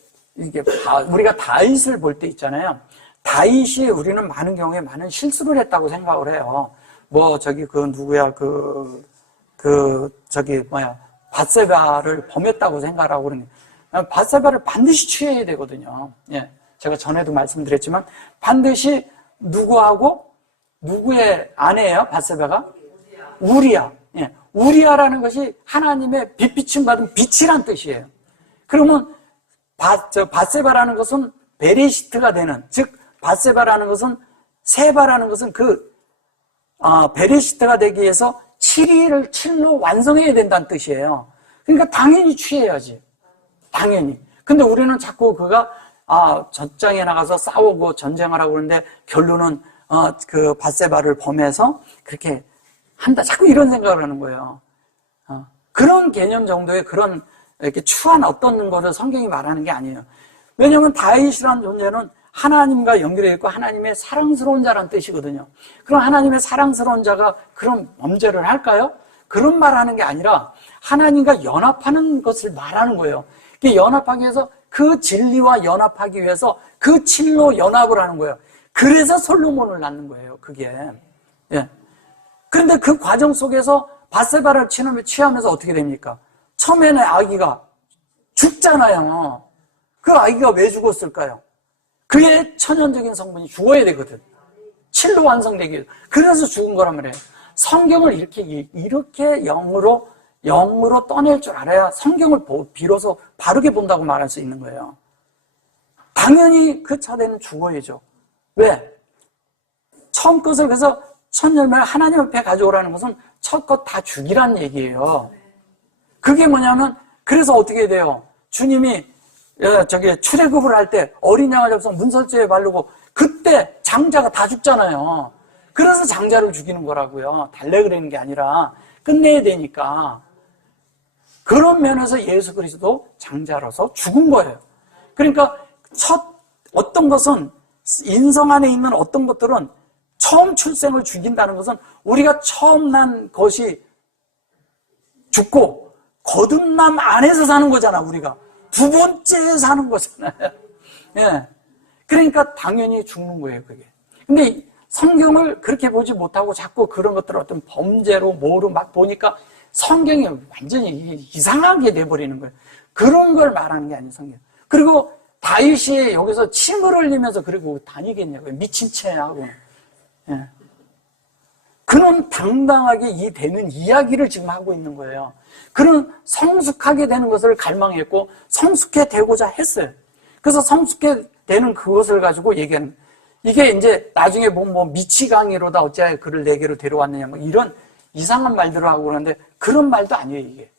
우리가 다윗을 볼 때 있잖아요. 다윗이 우리는 많은 경우에 많은 실수를 했다고 생각을 해요. 밧세바를 범했다고 생각하고 그러니 밧세바를 반드시 취해야 되거든요. 예, 제가 전에도 말씀드렸지만 반드시 누구의 아내예요? 밧세바가? 우리야. 예, 우리야라는 것이 하나님의 빛비춤 받은 빛이란 뜻이에요. 그러면 밧세바라는 것은 베레시트가 되는, 즉 밧세바라는 것은 세바라는 것은 베레시트가 되기 위해서 7일을 7로 완성해야 된다는 뜻이에요. 그러니까 당연히 취해야지. 당연히. 근데 우리는 자꾸 전장에 나가서 싸우고 전쟁을 하고 그러는데 결론은 그 밧세바를 범해서 그렇게 한다. 자꾸 이런 생각을 하는 거예요. 그런 개념 정도의 그런 이렇게 추한 어떤 거를 성경이 말하는 게 아니에요. 왜냐하면 다윗이라는 존재는 하나님과 연결해 있고 하나님의 사랑스러운 자라는 뜻이거든요. 그럼 하나님의 사랑스러운 자가 그런 범죄를 할까요? 그런 말하는 게 아니라 하나님과 연합하는 것을 말하는 거예요. 연합하기 위해서 그 진리와 연합하기 위해서 그 칠로 연합을 하는 거예요. 그래서 솔로몬을 낳는 거예요. 그게. 예. 그런데 그 과정 속에서 밧세바를 취하면서 어떻게 됩니까? 처음에는 아기가 죽잖아요. 그 아기가 왜 죽었을까요? 그의 천연적인 성분이 죽어야 되거든. 칠로 완성되기 위해서. 그래서 죽은 거란 말이에요. 성경을 이렇게 영으로 떠낼 줄 알아야 성경을 비로소 바르게 본다고 말할 수 있는 거예요. 당연히 그 차대는 죽어야죠. 왜? 처음 것을 그래서 첫 열매를 하나님 앞에 가져오라는 것은 첫 것 다 죽이란 얘기예요. 그게 뭐냐면 그래서 어떻게 돼요? 주님이 출애굽을 할 때 어린 양을 잡아서 문설주에 바르고 그때 장자가 다 죽잖아요. 그래서 장자를 죽이는 거라고요. 달래 그러는 게 아니라 끝내야 되니까. 그런 면에서 예수 그리스도 장자로서 죽은 거예요. 그러니까 어떤 것은 인성 안에 있는 어떤 것들은 처음 출생을 죽인다는 것은 우리가 처음 난 것이 죽고 거듭남 안에서 사는 거잖아. 우리가 두 번째 사는 거잖아요. 예. 그러니까 당연히 죽는 거예요. 그게. 근데 성경을 그렇게 보지 못하고 자꾸 그런 것들을 어떤 범죄로 뭐로 막 보니까 성경이 완전히 이상하게 돼버리는 거예요. 그런 걸 말하는 게 아니에요. 성경. 그리고 다윗이 여기서 침을 흘리면서 그리고 다니겠냐고요. 미친 채하고. 예. 그는 당당하게 되는 이야기를 지금 하고 있는 거예요. 그는 성숙하게 되는 것을 갈망했고 성숙해 되고자 했어요. 그래서 성숙해 되는 그것을 가지고 얘기하는, 이게 이제 나중에 보면 뭐 미치광이로다 어찌하여 그를 내게로 데려왔느냐 뭐 이런 이상한 말들을 하고 그러는데 그런 말도 아니에요. 이게.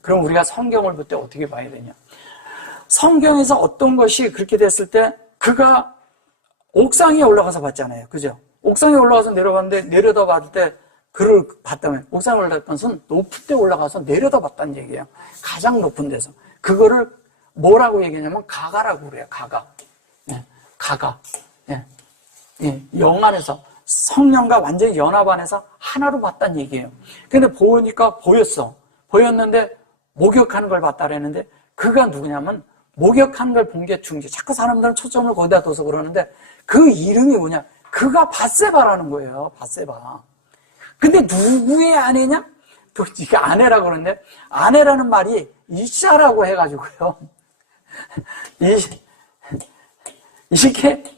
그럼 우리가 성경을 볼 때 어떻게 봐야 되냐? 성경에서 어떤 것이 그렇게 됐을 때 그가 옥상에 올라가서 봤잖아요. 그죠? 옥상에 올라가서 내려봤는데 내려다 봤을 때 그를 봤다면 옥상에 올라갔던 것은 높은 데 올라가서 내려다 봤다는 얘기예요. 가장 높은 데서. 그거를 뭐라고 얘기하냐면 가가라고 그래요. 가가. 예, 가가. 예, 예, 영 안에서 성령과 완전히 연합 안에서 하나로 봤다는 얘기예요. 근데 보니까 보였는데 목욕하는 걸 봤다 그랬는데 그가 누구냐면 목욕하는 걸 본 게 중요해. 자꾸 사람들은 초점을 거기다 둬서 그러는데 그 이름이 뭐냐? 그가 밧세바라는 거예요. 밧세바. 근데 누구의 아내냐? 또 이게 아내라고 그러는데 아내라는 말이 이샤라고 해가지고요.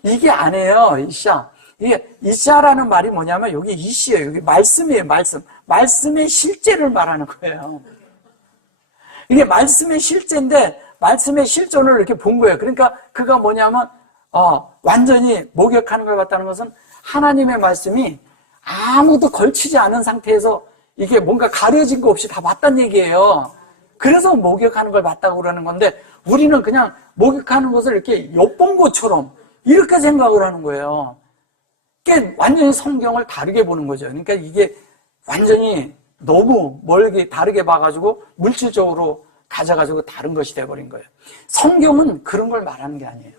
이게 아내예요. 이샤. 이게 이샤라는 말이 뭐냐면 여기 이시예요. 여기 말씀이에요. 말씀의 실제를 말하는 거예요. 이게 말씀의 실제인데 말씀의 실존을 이렇게 본 거예요. 그러니까 그가 뭐냐면 완전히 목욕하는 걸 봤다는 것은 하나님의 말씀이 아무도 걸치지 않은 상태에서 이게 뭔가 가려진 거 없이 다 봤다는 얘기예요. 그래서 목욕하는 걸 봤다고 그러는 건데 우리는 그냥 목욕하는 것을 이렇게 엿본 것처럼 이렇게 생각을 하는 거예요. 이게 완전히 성경을 다르게 보는 거죠. 그러니까 이게 완전히 너무 멀게 다르게 봐가지고 물질적으로 가져가지고 다른 것이 돼버린 거예요. 성경은 그런 걸 말하는 게 아니에요.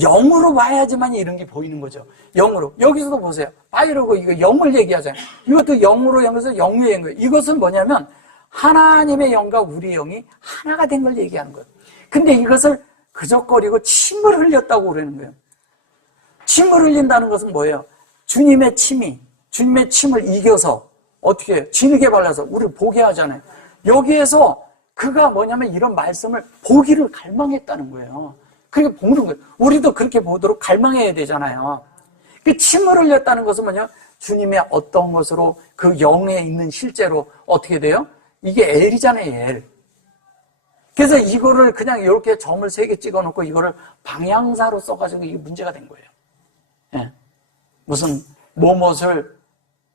영으로 봐야지만 이런 게 보이는 거죠. 영으로. 여기서도 보세요. 바이러고 이거 영을 얘기하잖아요. 이것도 영으로 연결해서 영유의 거예요. 이것은 뭐냐면 하나님의 영과 우리의 영이 하나가 된 걸 얘기하는 거예요. 근데 이것을 그저거리고 침을 흘렸다고 그러는 거예요. 침을 흘린다는 것은 뭐예요? 주님의 침을 이겨서 어떻게 해요? 진흙에 발라서 우리를 보게 하잖아요. 여기에서 그가 뭐냐면 이런 말씀을 보기를 갈망했다는 거예요. 그렇게 보는 거예요. 우리도 그렇게 보도록 갈망해야 되잖아요. 그 침을 흘렸다는 것은 뭐냐? 주님의 어떤 것으로 그 영에 있는 실제로 어떻게 돼요? 이게 L이잖아요, L. 그래서 이거를 그냥 이렇게 점을 3개 찍어 놓고 이거를 방향사로 써가지고 이게 문제가 된 거예요. 예. 무슨 무엇을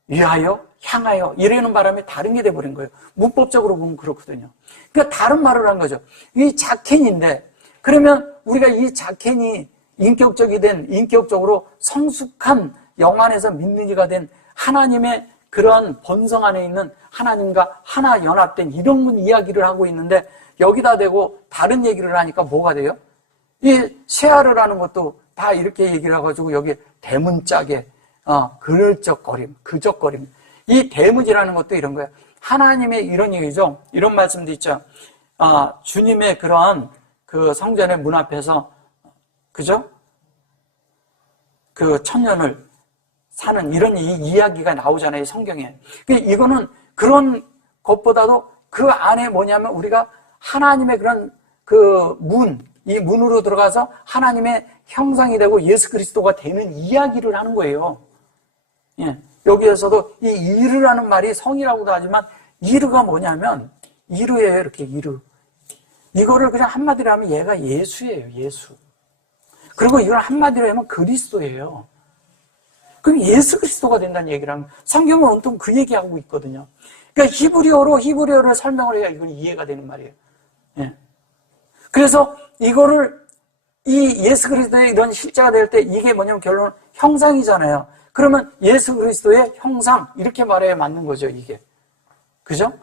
위하여, 향하여 이러는 바람에 다른 게 돼버린 거예요. 문법적으로 보면 그렇거든요. 그러니까 다른 말을 한 거죠. 이 자켄인데 그러면 우리가 이 자켄이 인격적으로 성숙한 영 안에서 믿는 이가 된 하나님의 그런 본성 안에 있는 하나님과 하나 연합된 이런 이야기를 하고 있는데 여기다 대고 다른 얘기를 하니까 뭐가 돼요? 이 세아르라는 것도 다 이렇게 얘기를 해가지고 여기 대문짝에 그을적거림, 그적거림. 이 대문이라는 것도 이런 거예요. 하나님의 이런 얘기죠. 이런 말씀도 있죠. 주님의 그런 그 성전의 문 앞에서 그죠? 그 천년을 사는 이런 이야기가 나오잖아요, 성경에. 이거는 그런 것보다도 그 안에 뭐냐면 우리가 하나님의 그런 그 이 문으로 들어가서 하나님의 형상이 되고 예수 그리스도가 되는 이야기를 하는 거예요. 예. 여기에서도 이 이르라는 말이 성이라고도 하지만 이르가 뭐냐면 이르예요, 이렇게 이르. 이거를 그냥 한마디로 하면 얘가 예수예요, 예수. 그리고 이걸 한마디로 하면 그리스도예요. 그럼 예수 그리스도가 된다는 얘기를 하면 성경은 온통 그 얘기하고 있거든요. 그러니까 히브리어를 설명을 해야 이건 이해가 되는 말이에요. 예. 그래서 이거를 이 예수 그리스도의 이런 실제가 될 때 이게 뭐냐면 결론은 형상이잖아요. 그러면 예수 그리스도의 형상 이렇게 말해야 맞는 거죠, 이게. 그죠?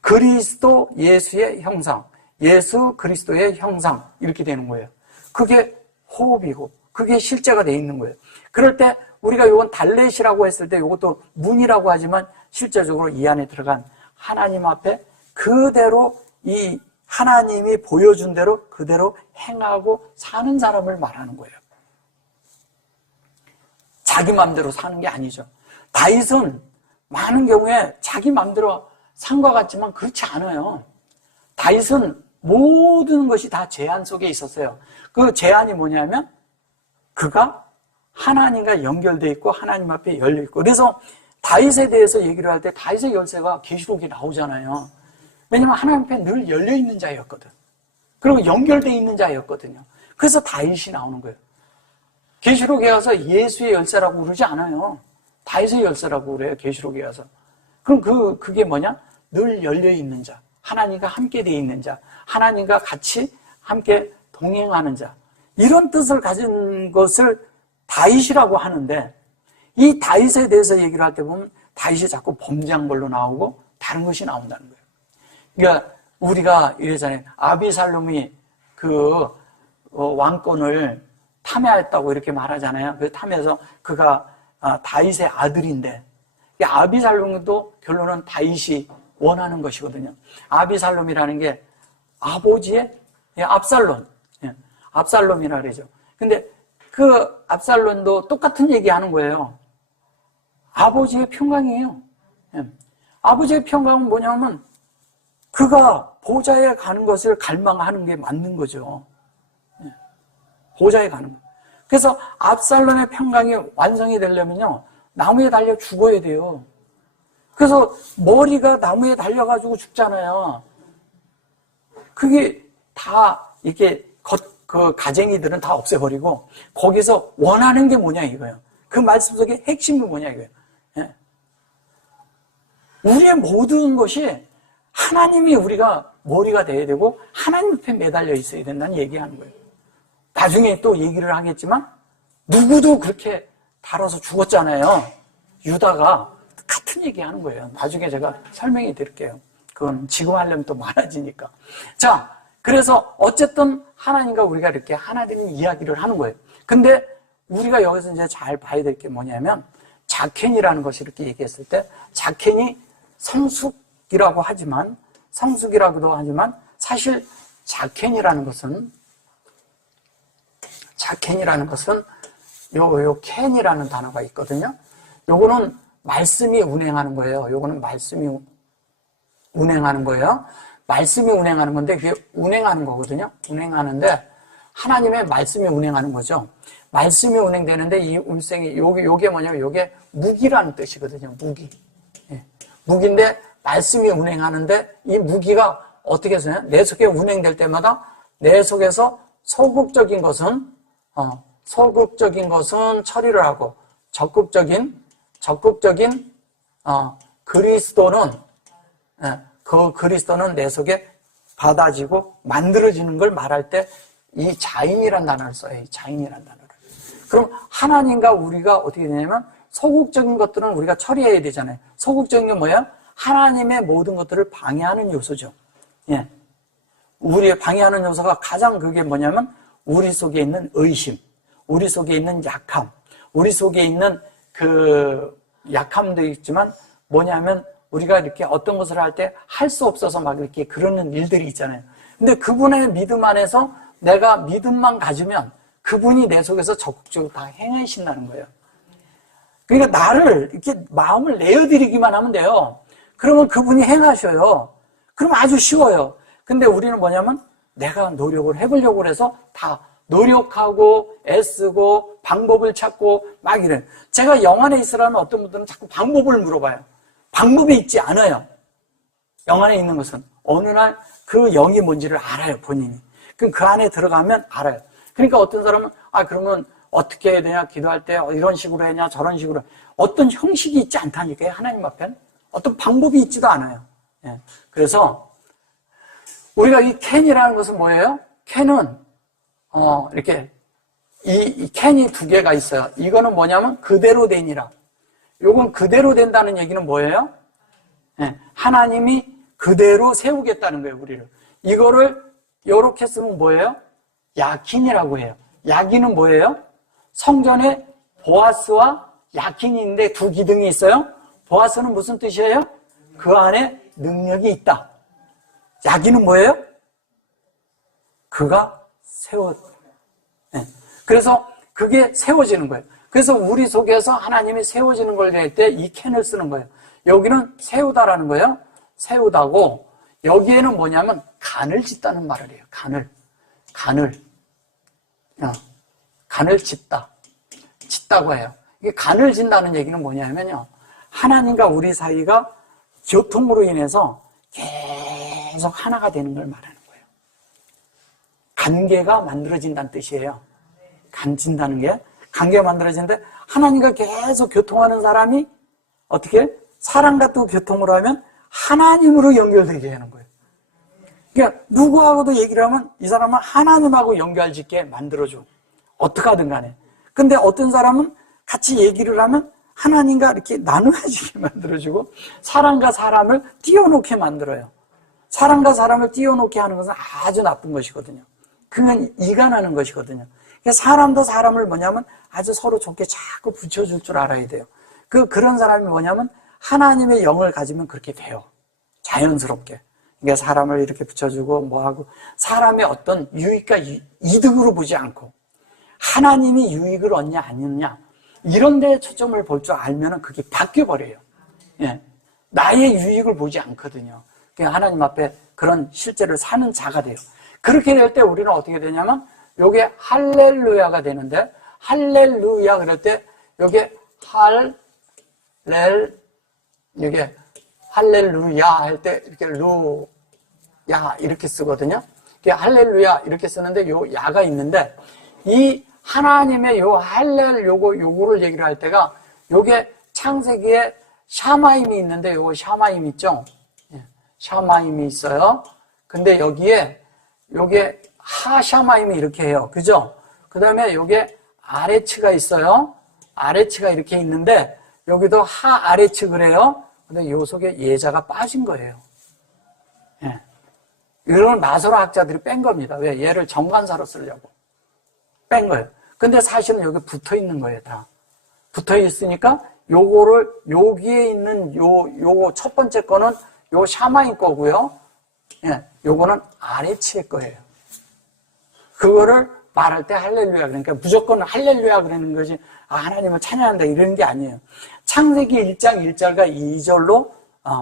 그리스도 예수의 형상, 예수 그리스도의 형상 이렇게 되는 거예요. 그게 호흡이고 그게 실제가 돼 있는 거예요. 그럴 때 우리가 이건 달렛이라고 했을 때 이것도 문이라고 하지만 실제적으로 이 안에 들어간 하나님 앞에 그대로 이 하나님이 보여준 대로 그대로 행하고 사는 사람을 말하는 거예요. 자기 마음대로 사는 게 아니죠. 다윗은 많은 경우에 자기 마음대로 산 것 같지만 그렇지 않아요. 다윗은 모든 것이 다 제한 속에 있었어요. 그 제한이 뭐냐면 그가 하나님과 연결되어 있고 하나님 앞에 열려 있고. 그래서 다윗에 대해서 얘기를 할 때 다윗의 열쇠가 계시록에 나오잖아요. 왜냐하면 하나님 앞에 늘 열려 있는 자였거든. 그리고 연결되어 있는 자였거든요. 그래서 다윗이 나오는 거예요. 계시록에 와서 예수의 열쇠라고 그러지 않아요. 다윗의 열쇠라고 그래요, 계시록에 와서. 그럼 그게 뭐냐? 늘 열려 있는 자, 하나님과 함께 되어 있는 자, 하나님과 같이 함께 동행하는 자, 이런 뜻을 가진 것을 다윗이라고 하는데, 이 다윗에 대해서 얘기를 할 때 보면 다윗이 자꾸 범죄한 걸로 나오고 다른 것이 나온다는 거예요. 그러니까 우리가 이래잖아요. 아비살롬이 그 왕권을 탐해했다고 이렇게 말하잖아요. 그 탐해서 그가 다윗의 아들인데, 아비살롬도 결론은 다윗이 원하는 것이거든요. 아비살롬이라는 게 아버지의 압살롬, 압살롬이라 그러죠. 근데 그 압살롬도 똑같은 얘기 하는 거예요. 아버지의 평강이에요. 아버지의 평강은 뭐냐면 그가 보좌에 가는 것을 갈망하는 게 맞는 거죠. 보좌에 가는 거. 그래서 압살롬의 평강이 완성이 되려면요, 나무에 달려 죽어야 돼요. 그래서 머리가 나무에 달려가지고 죽잖아요. 그게 다 이렇게 그 가쟁이들은 다 없애버리고 거기서 원하는 게 뭐냐 이거예요. 그 말씀 속에 핵심이 뭐냐 이거예요. 예. 우리의 모든 것이 하나님이 우리가 머리가 돼야 되고 하나님 옆에 매달려 있어야 된다는 얘기하는 거예요. 나중에 또 얘기를 하겠지만 누구도 그렇게 달아서 죽었잖아요. 유다가 같은 얘기 하는 거예요. 나중에 제가 설명해 드릴게요. 그건 지금 하려면 또 많아지니까. 자, 그래서 어쨌든 하나님과 우리가 이렇게 하나님 이야기를 하는 거예요. 근데 우리가 여기서 이제 잘 봐야 될 게 뭐냐면 자켄이라는 것이 이렇게 얘기했을 때 자켄이 성숙이라고 하지만 성숙이라고도 하지만 사실 자켄이라는 것은 요 켄이라는 단어가 있거든요. 요거는 말씀이 운행하는 거예요. 요거는 말씀이 운행하는 거예요. 말씀이 운행하는 건데 그게 운행하는 거거든요. 운행하는데 하나님의 말씀이 운행하는 거죠. 말씀이 운행되는데 이 음성이 요게 뭐냐면 요게 무기라는 뜻이거든요. 무기. 예. 무기인데 말씀이 운행하는데 이 무기가 어떻게 해서요? 내 속에 운행될 때마다 내 속에서 소극적인 것은 처리를 하고 적극적인 그리스도는 그 그리스도는 내 속에 받아지고 만들어지는 걸 말할 때 이 자인이라는 단어를 써요. 이 자인이라는 단어를. 그럼 하나님과 우리가 어떻게 되냐면 소극적인 것들은 우리가 처리해야 되잖아요. 소극적인 게 뭐예요? 하나님의 모든 것들을 방해하는 요소죠. 예. 우리의 방해하는 요소가 가장 그게 뭐냐면 우리 속에 있는 의심, 우리 속에 있는 약함, 우리 속에 있는 그 약함도 있지만 뭐냐면 우리가 이렇게 어떤 것을 할 때 할 수 없어서 막 이렇게 그러는 일들이 있잖아요. 근데 그분의 믿음 안에서 내가 믿음만 가지면 그분이 내 속에서 적극적으로 다 행하신다는 거예요. 그러니까 나를 이렇게 마음을 내어드리기만 하면 돼요. 그러면 그분이 행하셔요. 그럼 아주 쉬워요. 근데 우리는 뭐냐면 내가 노력을 해보려고 해서 다 노력하고 애쓰고 방법을 찾고 막 이래. 제가 영 안에 있으라는 어떤 분들은 자꾸 방법을 물어봐요. 방법이 있지 않아요. 영 안에 있는 것은 어느 날 그 영이 뭔지를 알아요, 본인이. 그럼 그 안에 들어가면 알아요. 그러니까 어떤 사람은 그러면 어떻게 해야 되냐, 기도할 때 이런 식으로 해냐, 저런 식으로. 어떤 형식이 있지 않다니까요, 하나님 앞에는. 어떤 방법이 있지도 않아요. 예. 그래서 우리가 이 캔이라는 것은 뭐예요? 캔은 이렇게 이 캔이 두 개가 있어요. 이거는 뭐냐면 그대로 되니라. 요건 그대로 된다는 얘기는 뭐예요? 예. 하나님이 그대로 세우겠다는 거예요, 우리를. 이거를 요렇게 쓰면 뭐예요? 야킨이라고 해요. 야긴은 뭐예요? 성전에 보아스와 야킨이 있는데 두 기둥이 있어요. 보아스는 무슨 뜻이에요? 그 안에 능력이 있다. 야긴은 뭐예요? 그가 네. 그래서 그게 세워지는 거예요. 그래서 우리 속에서 하나님이 세워지는 걸 낼 때 이 캔을 쓰는 거예요. 여기는 세우다라는 거예요. 세우다고 여기에는 뭐냐면 간을 짓다는 말을 해요. 간을 짓다고 해요. 이게 간을 짓다는 얘기는 뭐냐면요. 하나님과 우리 사이가 교통으로 인해서 계속 하나가 되는 걸 말하는 거예요. 관계가 만들어진다는 뜻이에요. 간진다는 게 관계가 만들어지는데 하나님과 계속 교통하는 사람이 어떻게 사람과 또 교통을 하면 하나님으로 연결되게 하는 거예요. 그러니까 누구하고도 얘기를 하면 이 사람은 하나님하고 연결짓게 만들어줘. 어떻게 하든 간에. 근데 어떤 사람은 같이 얘기를 하면 하나님과 이렇게 나누어지게 만들어주고 사람과 사람을 띄워놓게 만들어요. 사람과 사람을 띄워놓게 하는 것은 아주 나쁜 것이거든요. 그건 이간하는 것이거든요. 그러니까 사람도 사람을 뭐냐면 아주 서로 좋게 자꾸 붙여줄 줄 알아야 돼요. 그런 사람이 뭐냐면 하나님의 영을 가지면 그렇게 돼요. 자연스럽게. 그러니까 사람을 이렇게 붙여주고 뭐하고 사람의 어떤 유익과 이득으로 보지 않고 하나님이 유익을 얻냐 안 얻냐 이런 데에 초점을 볼 줄 알면 그게 바뀌어버려요. 예. 나의 유익을 보지 않거든요. 그러니까 하나님 앞에 그런 실제로 사는 자가 돼요. 그렇게 될 때 우리는 어떻게 되냐면 요게 할렐루야가 되는데 할렐루야 그럴 때 요게 이게 할렐루야 할 때 이렇게 루야 이렇게 쓰거든요. 할렐루야 이렇게 쓰는데 요 야가 있는데 이 하나님의 요 할렐 요거를 얘기를 할 때가 요게 창세기에 샤마임이 있는데 요거 샤마임 있죠? 예, 샤마임이 있어요. 근데 여기에 요게 하샤마임이 이렇게 해요. 그죠? 그 다음에 요게 아레츠가 있어요. 아레츠가 이렇게 있는데 여기도 하아레츠 그래요. 근데 요 속에 예자가 빠진 거예요. 예. 이런 마소라 학자들이 뺀 겁니다. 왜? 얘를 정관사로 쓰려고. 뺀 거예요. 근데 사실은 여기 붙어 있는 거예요, 다. 붙어 있으니까 요거를 여기에 있는 요거 첫 번째 거는 요 샤마인 거고요. 예. 요거는 아레츠의 거예요. 그거를 말할 때 할렐루야 그러니까 무조건 할렐루야 그러는 거지 하나님을 찬양한다 이러는 게 아니에요. 창세기 1장 1절과 2절로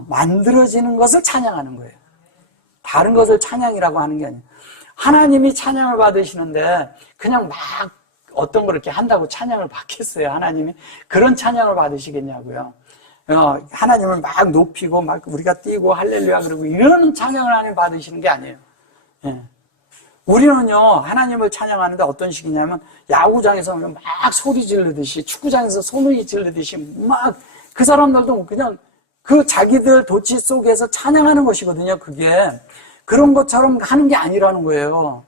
만들어지는 것을 찬양하는 거예요. 다른 것을 찬양이라고 하는 게 아니에요. 하나님이 찬양을 받으시는데 그냥 막 어떤 걸 이렇게 한다고 찬양을 받겠어요. 하나님이 그런 찬양을 받으시겠냐고요. 하나님을 막 높이고 막 우리가 뛰고 할렐루야 그러고 이런 찬양을 하나님 받으시는 게 아니에요. 예. 우리는요 하나님을 찬양하는데 어떤 식이냐면 야구장에서 막 소리 지르듯이 축구장에서 소리 지르듯이 막 그 사람들도 그냥 그 자기들 도치 속에서 찬양하는 것이거든요. 그게 그런 것처럼 하는 게 아니라는 거예요.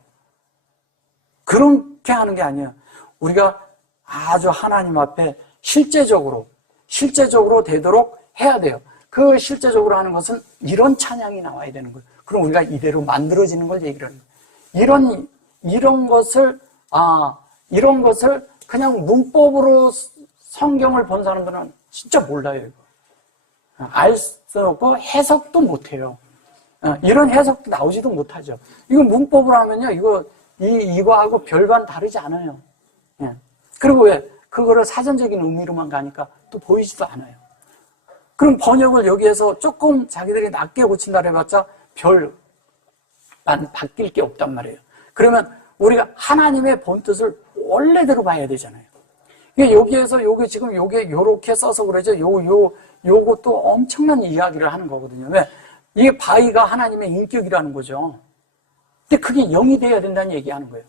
그렇게 하는 게 아니에요. 우리가 아주 하나님 앞에 실제적으로 되도록 해야 돼요. 그 실제적으로 하는 것은 이런 찬양이 나와야 되는 거예요. 그럼 우리가 이대로 만들어지는 걸 얘기를 하는 거예요. 이런 것을 그냥 문법으로 성경을 본 사람들은 진짜 몰라요, 이거. 알 수 없고 해석도 못 해요. 이런 해석도 나오지도 못하죠. 이거 문법으로 하면요, 이거하고 별반 다르지 않아요. 예. 그리고 왜? 그거를 사전적인 의미로만 가니까 또 보이지도 않아요. 그럼 번역을 여기에서 조금 자기들이 낮게 고친다 해봤자 별반 바뀔 게 없단 말이에요. 그러면 우리가 하나님의 본뜻을 원래대로 봐야 되잖아요. 여기에서 요렇게 써서 그러죠. 요것도 엄청난 이야기를 하는 거거든요. 왜? 이게 바위가 하나님의 인격이라는 거죠. 근데 그게 영이 돼야 된다는 얘기하는 거예요.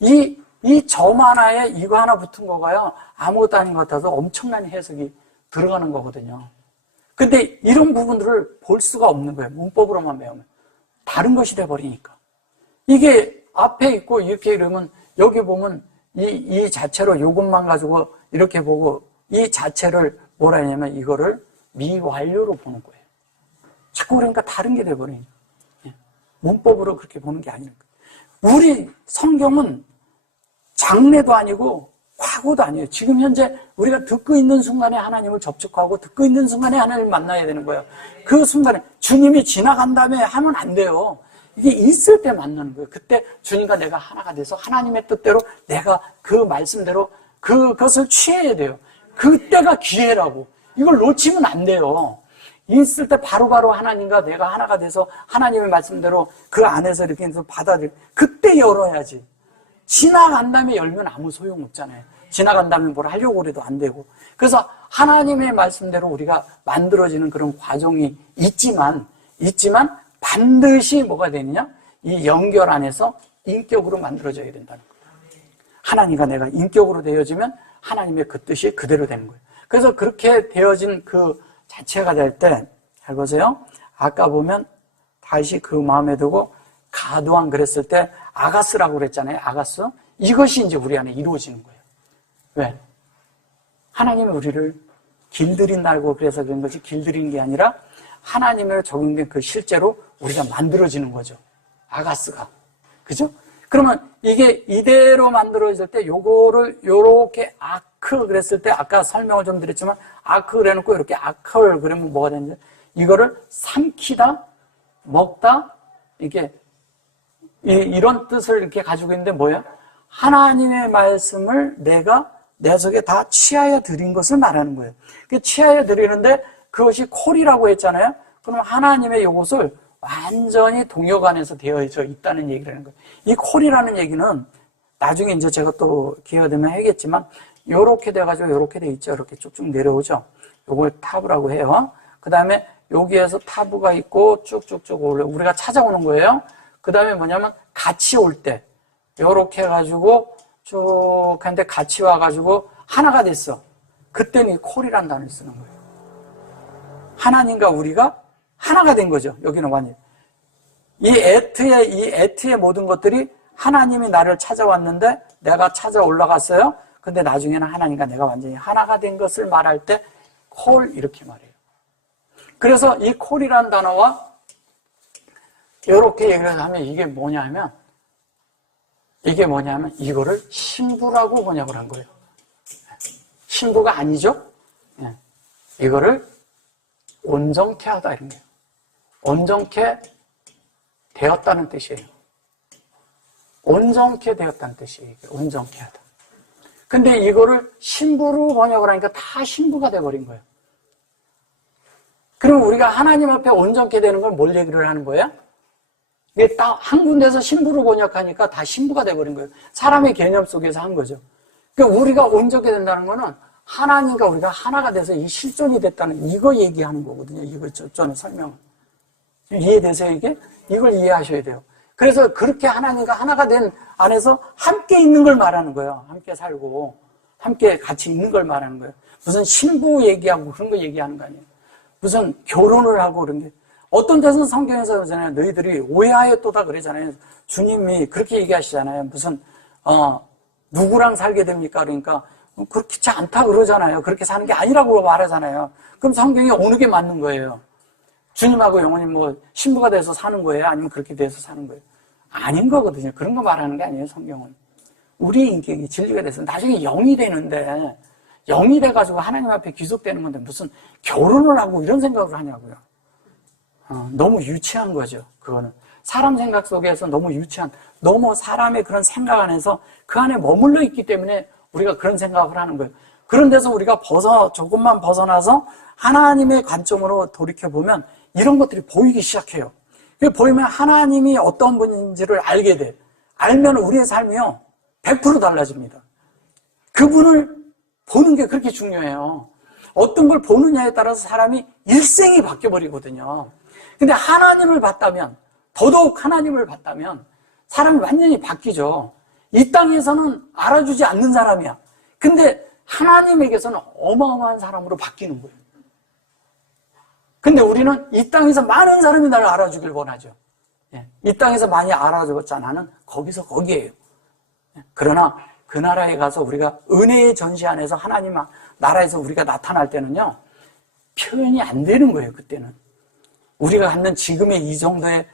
이 점 하나에 이거 하나 붙은 거가요, 아무것도 아닌 것 같아서 엄청난 해석이 들어가는 거거든요. 근데 이런 부분들을 볼 수가 없는 거예요. 문법으로만 배우면. 다른 것이 돼버리니까. 이게 앞에 있고 이렇게 이러면 여기 보면 이 자체로 이것만 가지고 이렇게 보고 이 자체를 뭐라 하냐면 이거를 미완료로 보는 거예요. 자꾸 그러니까 다른 게 돼버리니까. 문법으로 그렇게 보는 게 아니니까. 우리 성경은 장래도 아니고 과거도 아니에요. 지금 현재 우리가 듣고 있는 순간에 하나님을 접촉하고 듣고 있는 순간에 하나님을 만나야 되는 거예요. 그 순간에 주님이 지나간 다음에 하면 안 돼요. 이게 있을 때 만나는 거예요. 그때 주님과 내가 하나가 돼서 하나님의 뜻대로 내가 그 말씀대로 그것을 취해야 돼요. 그때가 기회라고. 이걸 놓치면 안 돼요. 있을 때 바로바로 하나님과 내가 하나가 돼서 하나님의 말씀대로 그 안에서 이렇게 해서 그때 열어야지. 지나간 다음에 열면 아무 소용없잖아요. 지나간 다음에 뭘 하려고 그래도 안 되고. 그래서 하나님의 말씀대로 우리가 만들어지는 그런 과정이 있지만 반드시 뭐가 되느냐? 이 연결 안에서 인격으로 만들어져야 된다는 거예요. 하나님과 내가 인격으로 되어지면 하나님의 그 뜻이 그대로 되는 거예요. 그래서 그렇게 되어진 그 자체가 될 때, 잘 보세요. 아까 보면 다시 그 마음에 두고 가도한 그랬을 때 아가스라고 그랬잖아요. 아가스. 이것이 이제 우리 안에 이루어지는 거예요. 왜? 하나님이 우리를 길들인다고 그래서 그런 것이 길들이는 게 아니라 하나님을 적용된 그 실제로 우리가 만들어지는 거죠. 아가스가. 그죠? 그러면 이게 이대로 만들어질 때 요거를 요렇게 아크 그랬을 때 아까 설명을 좀 드렸지만 아크 그래놓고 이렇게 아크를 그러면 뭐가 되는지 이거를 삼키다, 먹다, 이게 이런 뜻을 이렇게 가지고 있는데 뭐예요? 하나님의 말씀을 내가 내 속에 다 취하여 드린 것을 말하는 거예요. 취하여 드리는데 그것이 콜이라고 했잖아요. 그럼 하나님의 이것을 완전히 동역 안에서 되어져 있다는 얘기를 하는 거예요. 이 콜이라는 얘기는 나중에 이제 제가 또 기회가 되면 하겠지만 요렇게 돼가지고 요렇게 돼 있죠. 이렇게 쭉쭉 내려오죠. 요걸 타브라고 해요. 그 다음에 여기에서 타브가 있고 쭉쭉쭉 올려 우리가 찾아오는 거예요. 그 다음에 뭐냐면 같이 올 때 요렇게 해가지고 쭉 하는데 같이 와가지고 하나가 됐어. 그때는 이 콜이라는 단어를 쓰는 거예요. 하나님과 우리가 하나가 된 거죠. 여기는 완전히. 이 에트의 모든 것들이 하나님이 나를 찾아왔는데 내가 찾아 올라갔어요. 근데 나중에는 하나님과 내가 완전히 하나가 된 것을 말할 때 콜 이렇게 말해요. 그래서 이 콜이라는 단어와 이렇게 얘기를 하면 이게 뭐냐면 이거를 신부라고 번역을 한 거예요. 신부가 아니죠? 이거를 온전케 하다 이런 거예요. 온전케 되었다는 뜻이에요. 온전케 되었다는 뜻이에요. 온전케 하다. 근데 이거를 신부로 번역을 하니까 다 신부가 돼버린 거예요. 그럼 우리가 하나님 앞에 온전케 되는 건 뭘 얘기를 하는 거예요? 이게 딱 한 군데서 신부로 번역하니까 다 신부가 돼버린 거예요. 사람의 개념 속에서 한 거죠. 그러니까 우리가 온전케 된다는 거는 하나님과 우리가 하나가 돼서 이 실존이 됐다는 이거 얘기하는 거거든요. 이거 저는 설명은. 이해되세요, 이게? 이걸 이해하셔야 돼요. 그래서 그렇게 하나님과 하나가 된 안에서 함께 있는 걸 말하는 거예요. 함께 살고, 함께 같이 있는 걸 말하는 거예요. 무슨 신부 얘기하고 그런 거 얘기하는 거 아니에요. 무슨 결혼을 하고 그런 게. 어떤 데서는 성경에서 그러잖아요. 너희들이 오해하였도다 그러잖아요. 주님이 그렇게 얘기하시잖아요. 무슨, 누구랑 살게 됩니까? 그러니까, 그렇지 않다 그러잖아요. 그렇게 사는 게 아니라고 말하잖아요. 그럼 성경이 어느 게 맞는 거예요? 주님하고 영원히 뭐 신부가 돼서 사는 거예요? 아니면 그렇게 돼서 사는 거예요? 아닌 거거든요. 그런 거 말하는 게 아니에요, 성경은. 우리의 인격이 진리가 돼서 나중에 영이 되는데, 영이 돼가지고 하나님 앞에 귀속되는 건데 무슨 결혼을 하고 이런 생각을 하냐고요. 너무 유치한 거죠, 그거는. 사람 생각 속에서 너무 유치한, 너무 사람의 그런 생각 안에서 그 안에 머물러 있기 때문에 우리가 그런 생각을 하는 거예요. 그런 데서 우리가 조금만 벗어나서 하나님의 관점으로 돌이켜보면 이런 것들이 보이기 시작해요. 보이면 하나님이 어떤 분인지를 알게 돼. 알면 우리의 삶이요, 100% 달라집니다. 그분을 보는 게 그렇게 중요해요. 어떤 걸 보느냐에 따라서 사람이 일생이 바뀌어버리거든요. 근데 하나님을 봤다면, 더더욱 하나님을 봤다면 사람이 완전히 바뀌죠. 이 땅에서는 알아주지 않는 사람이야. 근데 하나님에게서는 어마어마한 사람으로 바뀌는 거예요. 근데 우리는 이 땅에서 많은 사람이 나를 알아주길 원하죠. 이 땅에서 많이 알아줬잖아는 거기서 거기에요. 그러나 그 나라에 가서 우리가 은혜의 전시 안에서 하나님 나라에서 우리가 나타날 때는요, 표현이 안 되는 거예요. 그때는 우리가 갖는 지금의 이 정도의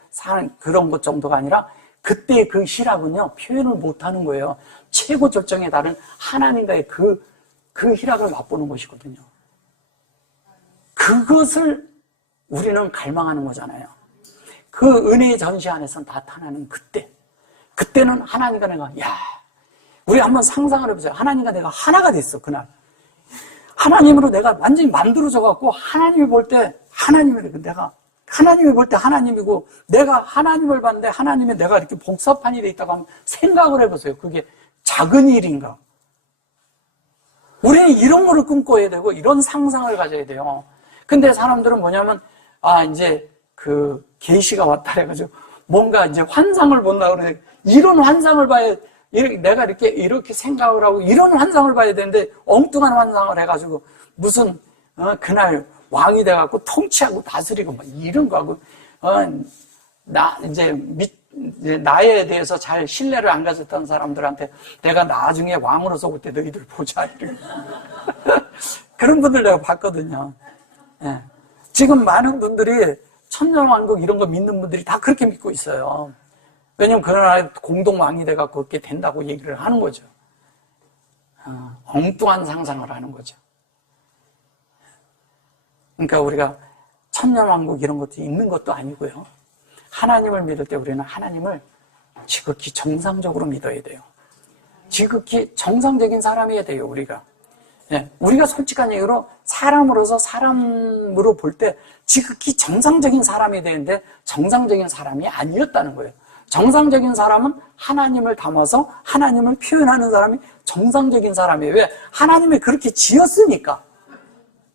그런 것 정도가 아니라 그때의 그 희락은요, 표현을 못하는 거예요. 최고 절정에 다른 하나님과의 그 희락을 맛보는 것이거든요. 그것을 우리는 갈망하는 거잖아요. 그 은혜의 전시 안에서 나타나는 그때는 하나님과 내가, 우리 한번 상상을 해보세요. 하나님과 내가 하나가 됐어, 그날. 하나님으로 내가 완전히 만들어져갖고 하나님이 볼 때 하나님이 볼 때 하나님이고, 내가 하나님을 봤는데 하나님이 내가 이렇게 복사판이 돼 있다고 하면 생각을 해보세요. 그게 작은 일인가? 우리는 이런 거를 꿈꿔야 되고 이런 상상을 가져야 돼요. 근데 사람들은 뭐냐면, 이제 그 계시가 왔다 해가지고 뭔가 이제 환상을 본다 그러는데, 이런 환상을 봐야, 내가 이렇게 생각을 하고 이런 환상을 봐야 되는데 엉뚱한 환상을 해가지고 무슨 그날 왕이 돼갖고 통치하고 다스리고 막 이런 거 하고, 이제 나에 대해서 잘 신뢰를 안 가졌던 사람들한테 내가 나중에 왕으로서 올 때 너희들 보자, 이런 그런 분들 내가 봤거든요. 지금 많은 분들이 천년왕국 이런 거 믿는 분들이 다 그렇게 믿고 있어요. 왜냐면 그 나라에 공동왕이 돼갖고 그렇게 된다고 얘기를 하는 거죠. 엉뚱한 상상을 하는 거죠. 그러니까 우리가 천년왕국 이런 것도 있는 것도 아니고요. 하나님을 믿을 때 우리는 하나님을 지극히 정상적으로 믿어야 돼요. 지극히 정상적인 사람이어야 돼요, 우리가. 우리가 솔직한 얘기로 사람으로서 사람으로 볼 때 지극히 정상적인 사람이 되는데 정상적인 사람이 아니었다는 거예요. 정상적인 사람은 하나님을 담아서 하나님을 표현하는 사람이 정상적인 사람이에요. 왜? 하나님이 그렇게 지었으니까.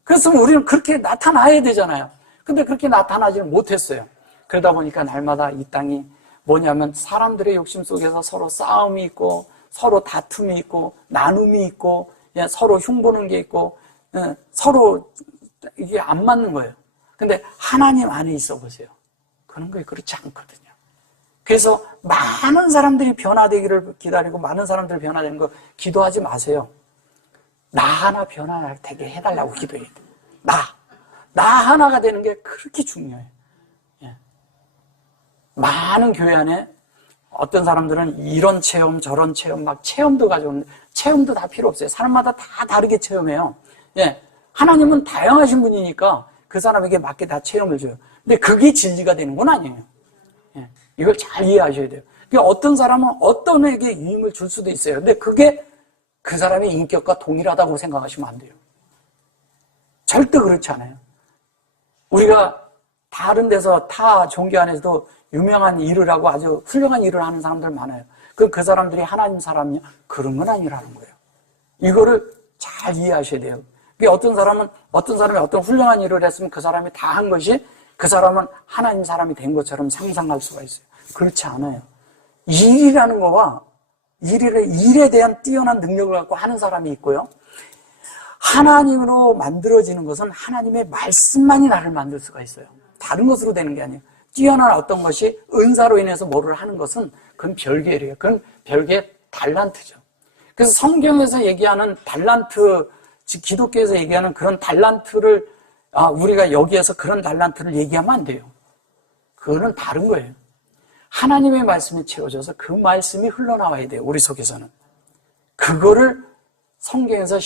그래서 우리는 그렇게 나타나야 되잖아요. 근데 그렇게 나타나지는 못했어요. 그러다 보니까 날마다 이 땅이 뭐냐면 사람들의 욕심 속에서 서로 싸움이 있고, 서로 다툼이 있고, 나눔이 있고, 서로 흉보는 게 있고, 서로 이게 안 맞는 거예요. 근데 하나님 안에 있어 보세요. 그런 거에 그렇지 않거든요. 그래서 많은 사람들이 변화되기를 기다리고 많은 사람들이 변화되는 거 기도하지 마세요. 나 하나 변화되게 해달라고 기도해야 돼요. 나 하나가 되는 게 그렇게 중요해요. 많은 교회 안에 어떤 사람들은 이런 체험, 저런 체험, 막 체험도 가져오는데 체험도 다 필요 없어요. 사람마다 다 다르게 체험해요. 하나님은 다양하신 분이니까 그 사람에게 맞게 다 체험을 줘요. 근데 그게 진리가 되는 건 아니에요. 이걸 잘 이해하셔야 돼요. 그러니까 어떤 사람은 어떤 에게 유임을 줄 수도 있어요. 근데 그게 그 사람의 인격과 동일하다고 생각하시면 안 돼요. 절대 그렇지 않아요. 우리가 다른 데서 타 종교 안에서도 유명한 일을 하고 아주 훌륭한 일을 하는 사람들 많아요. 그 사람들이 하나님 사람이냐? 그런 건 아니라는 거예요. 이거를 잘 이해하셔야 돼요. 어떤 사람이 어떤 훌륭한 일을 했으면 그 사람이 다 한 것이 그 사람은 하나님 사람이 된 것처럼 상상할 수가 있어요. 그렇지 않아요. 일이라는 거와 일에 대한 뛰어난 능력을 갖고 하는 사람이 있고요. 하나님으로 만들어지는 것은 하나님의 말씀만이 나를 만들 수가 있어요. 다른 것으로 되는 게 아니에요. 뛰어난 어떤 것이 은사로 인해서 뭐를 하는 것은 그건 별개예요. 그건 별개의 달란트죠. 그래서 성경에서 얘기하는 달란트, 즉 기독교에서 얘기하는 그런 달란트를 우리가 여기에서 그런 달란트를 얘기하면 안 돼요. 그거는 다른 거예요. 하나님의 말씀이 채워져서 그 말씀이 흘러나와야 돼요. 우리 속에서는. 그거를 성경에서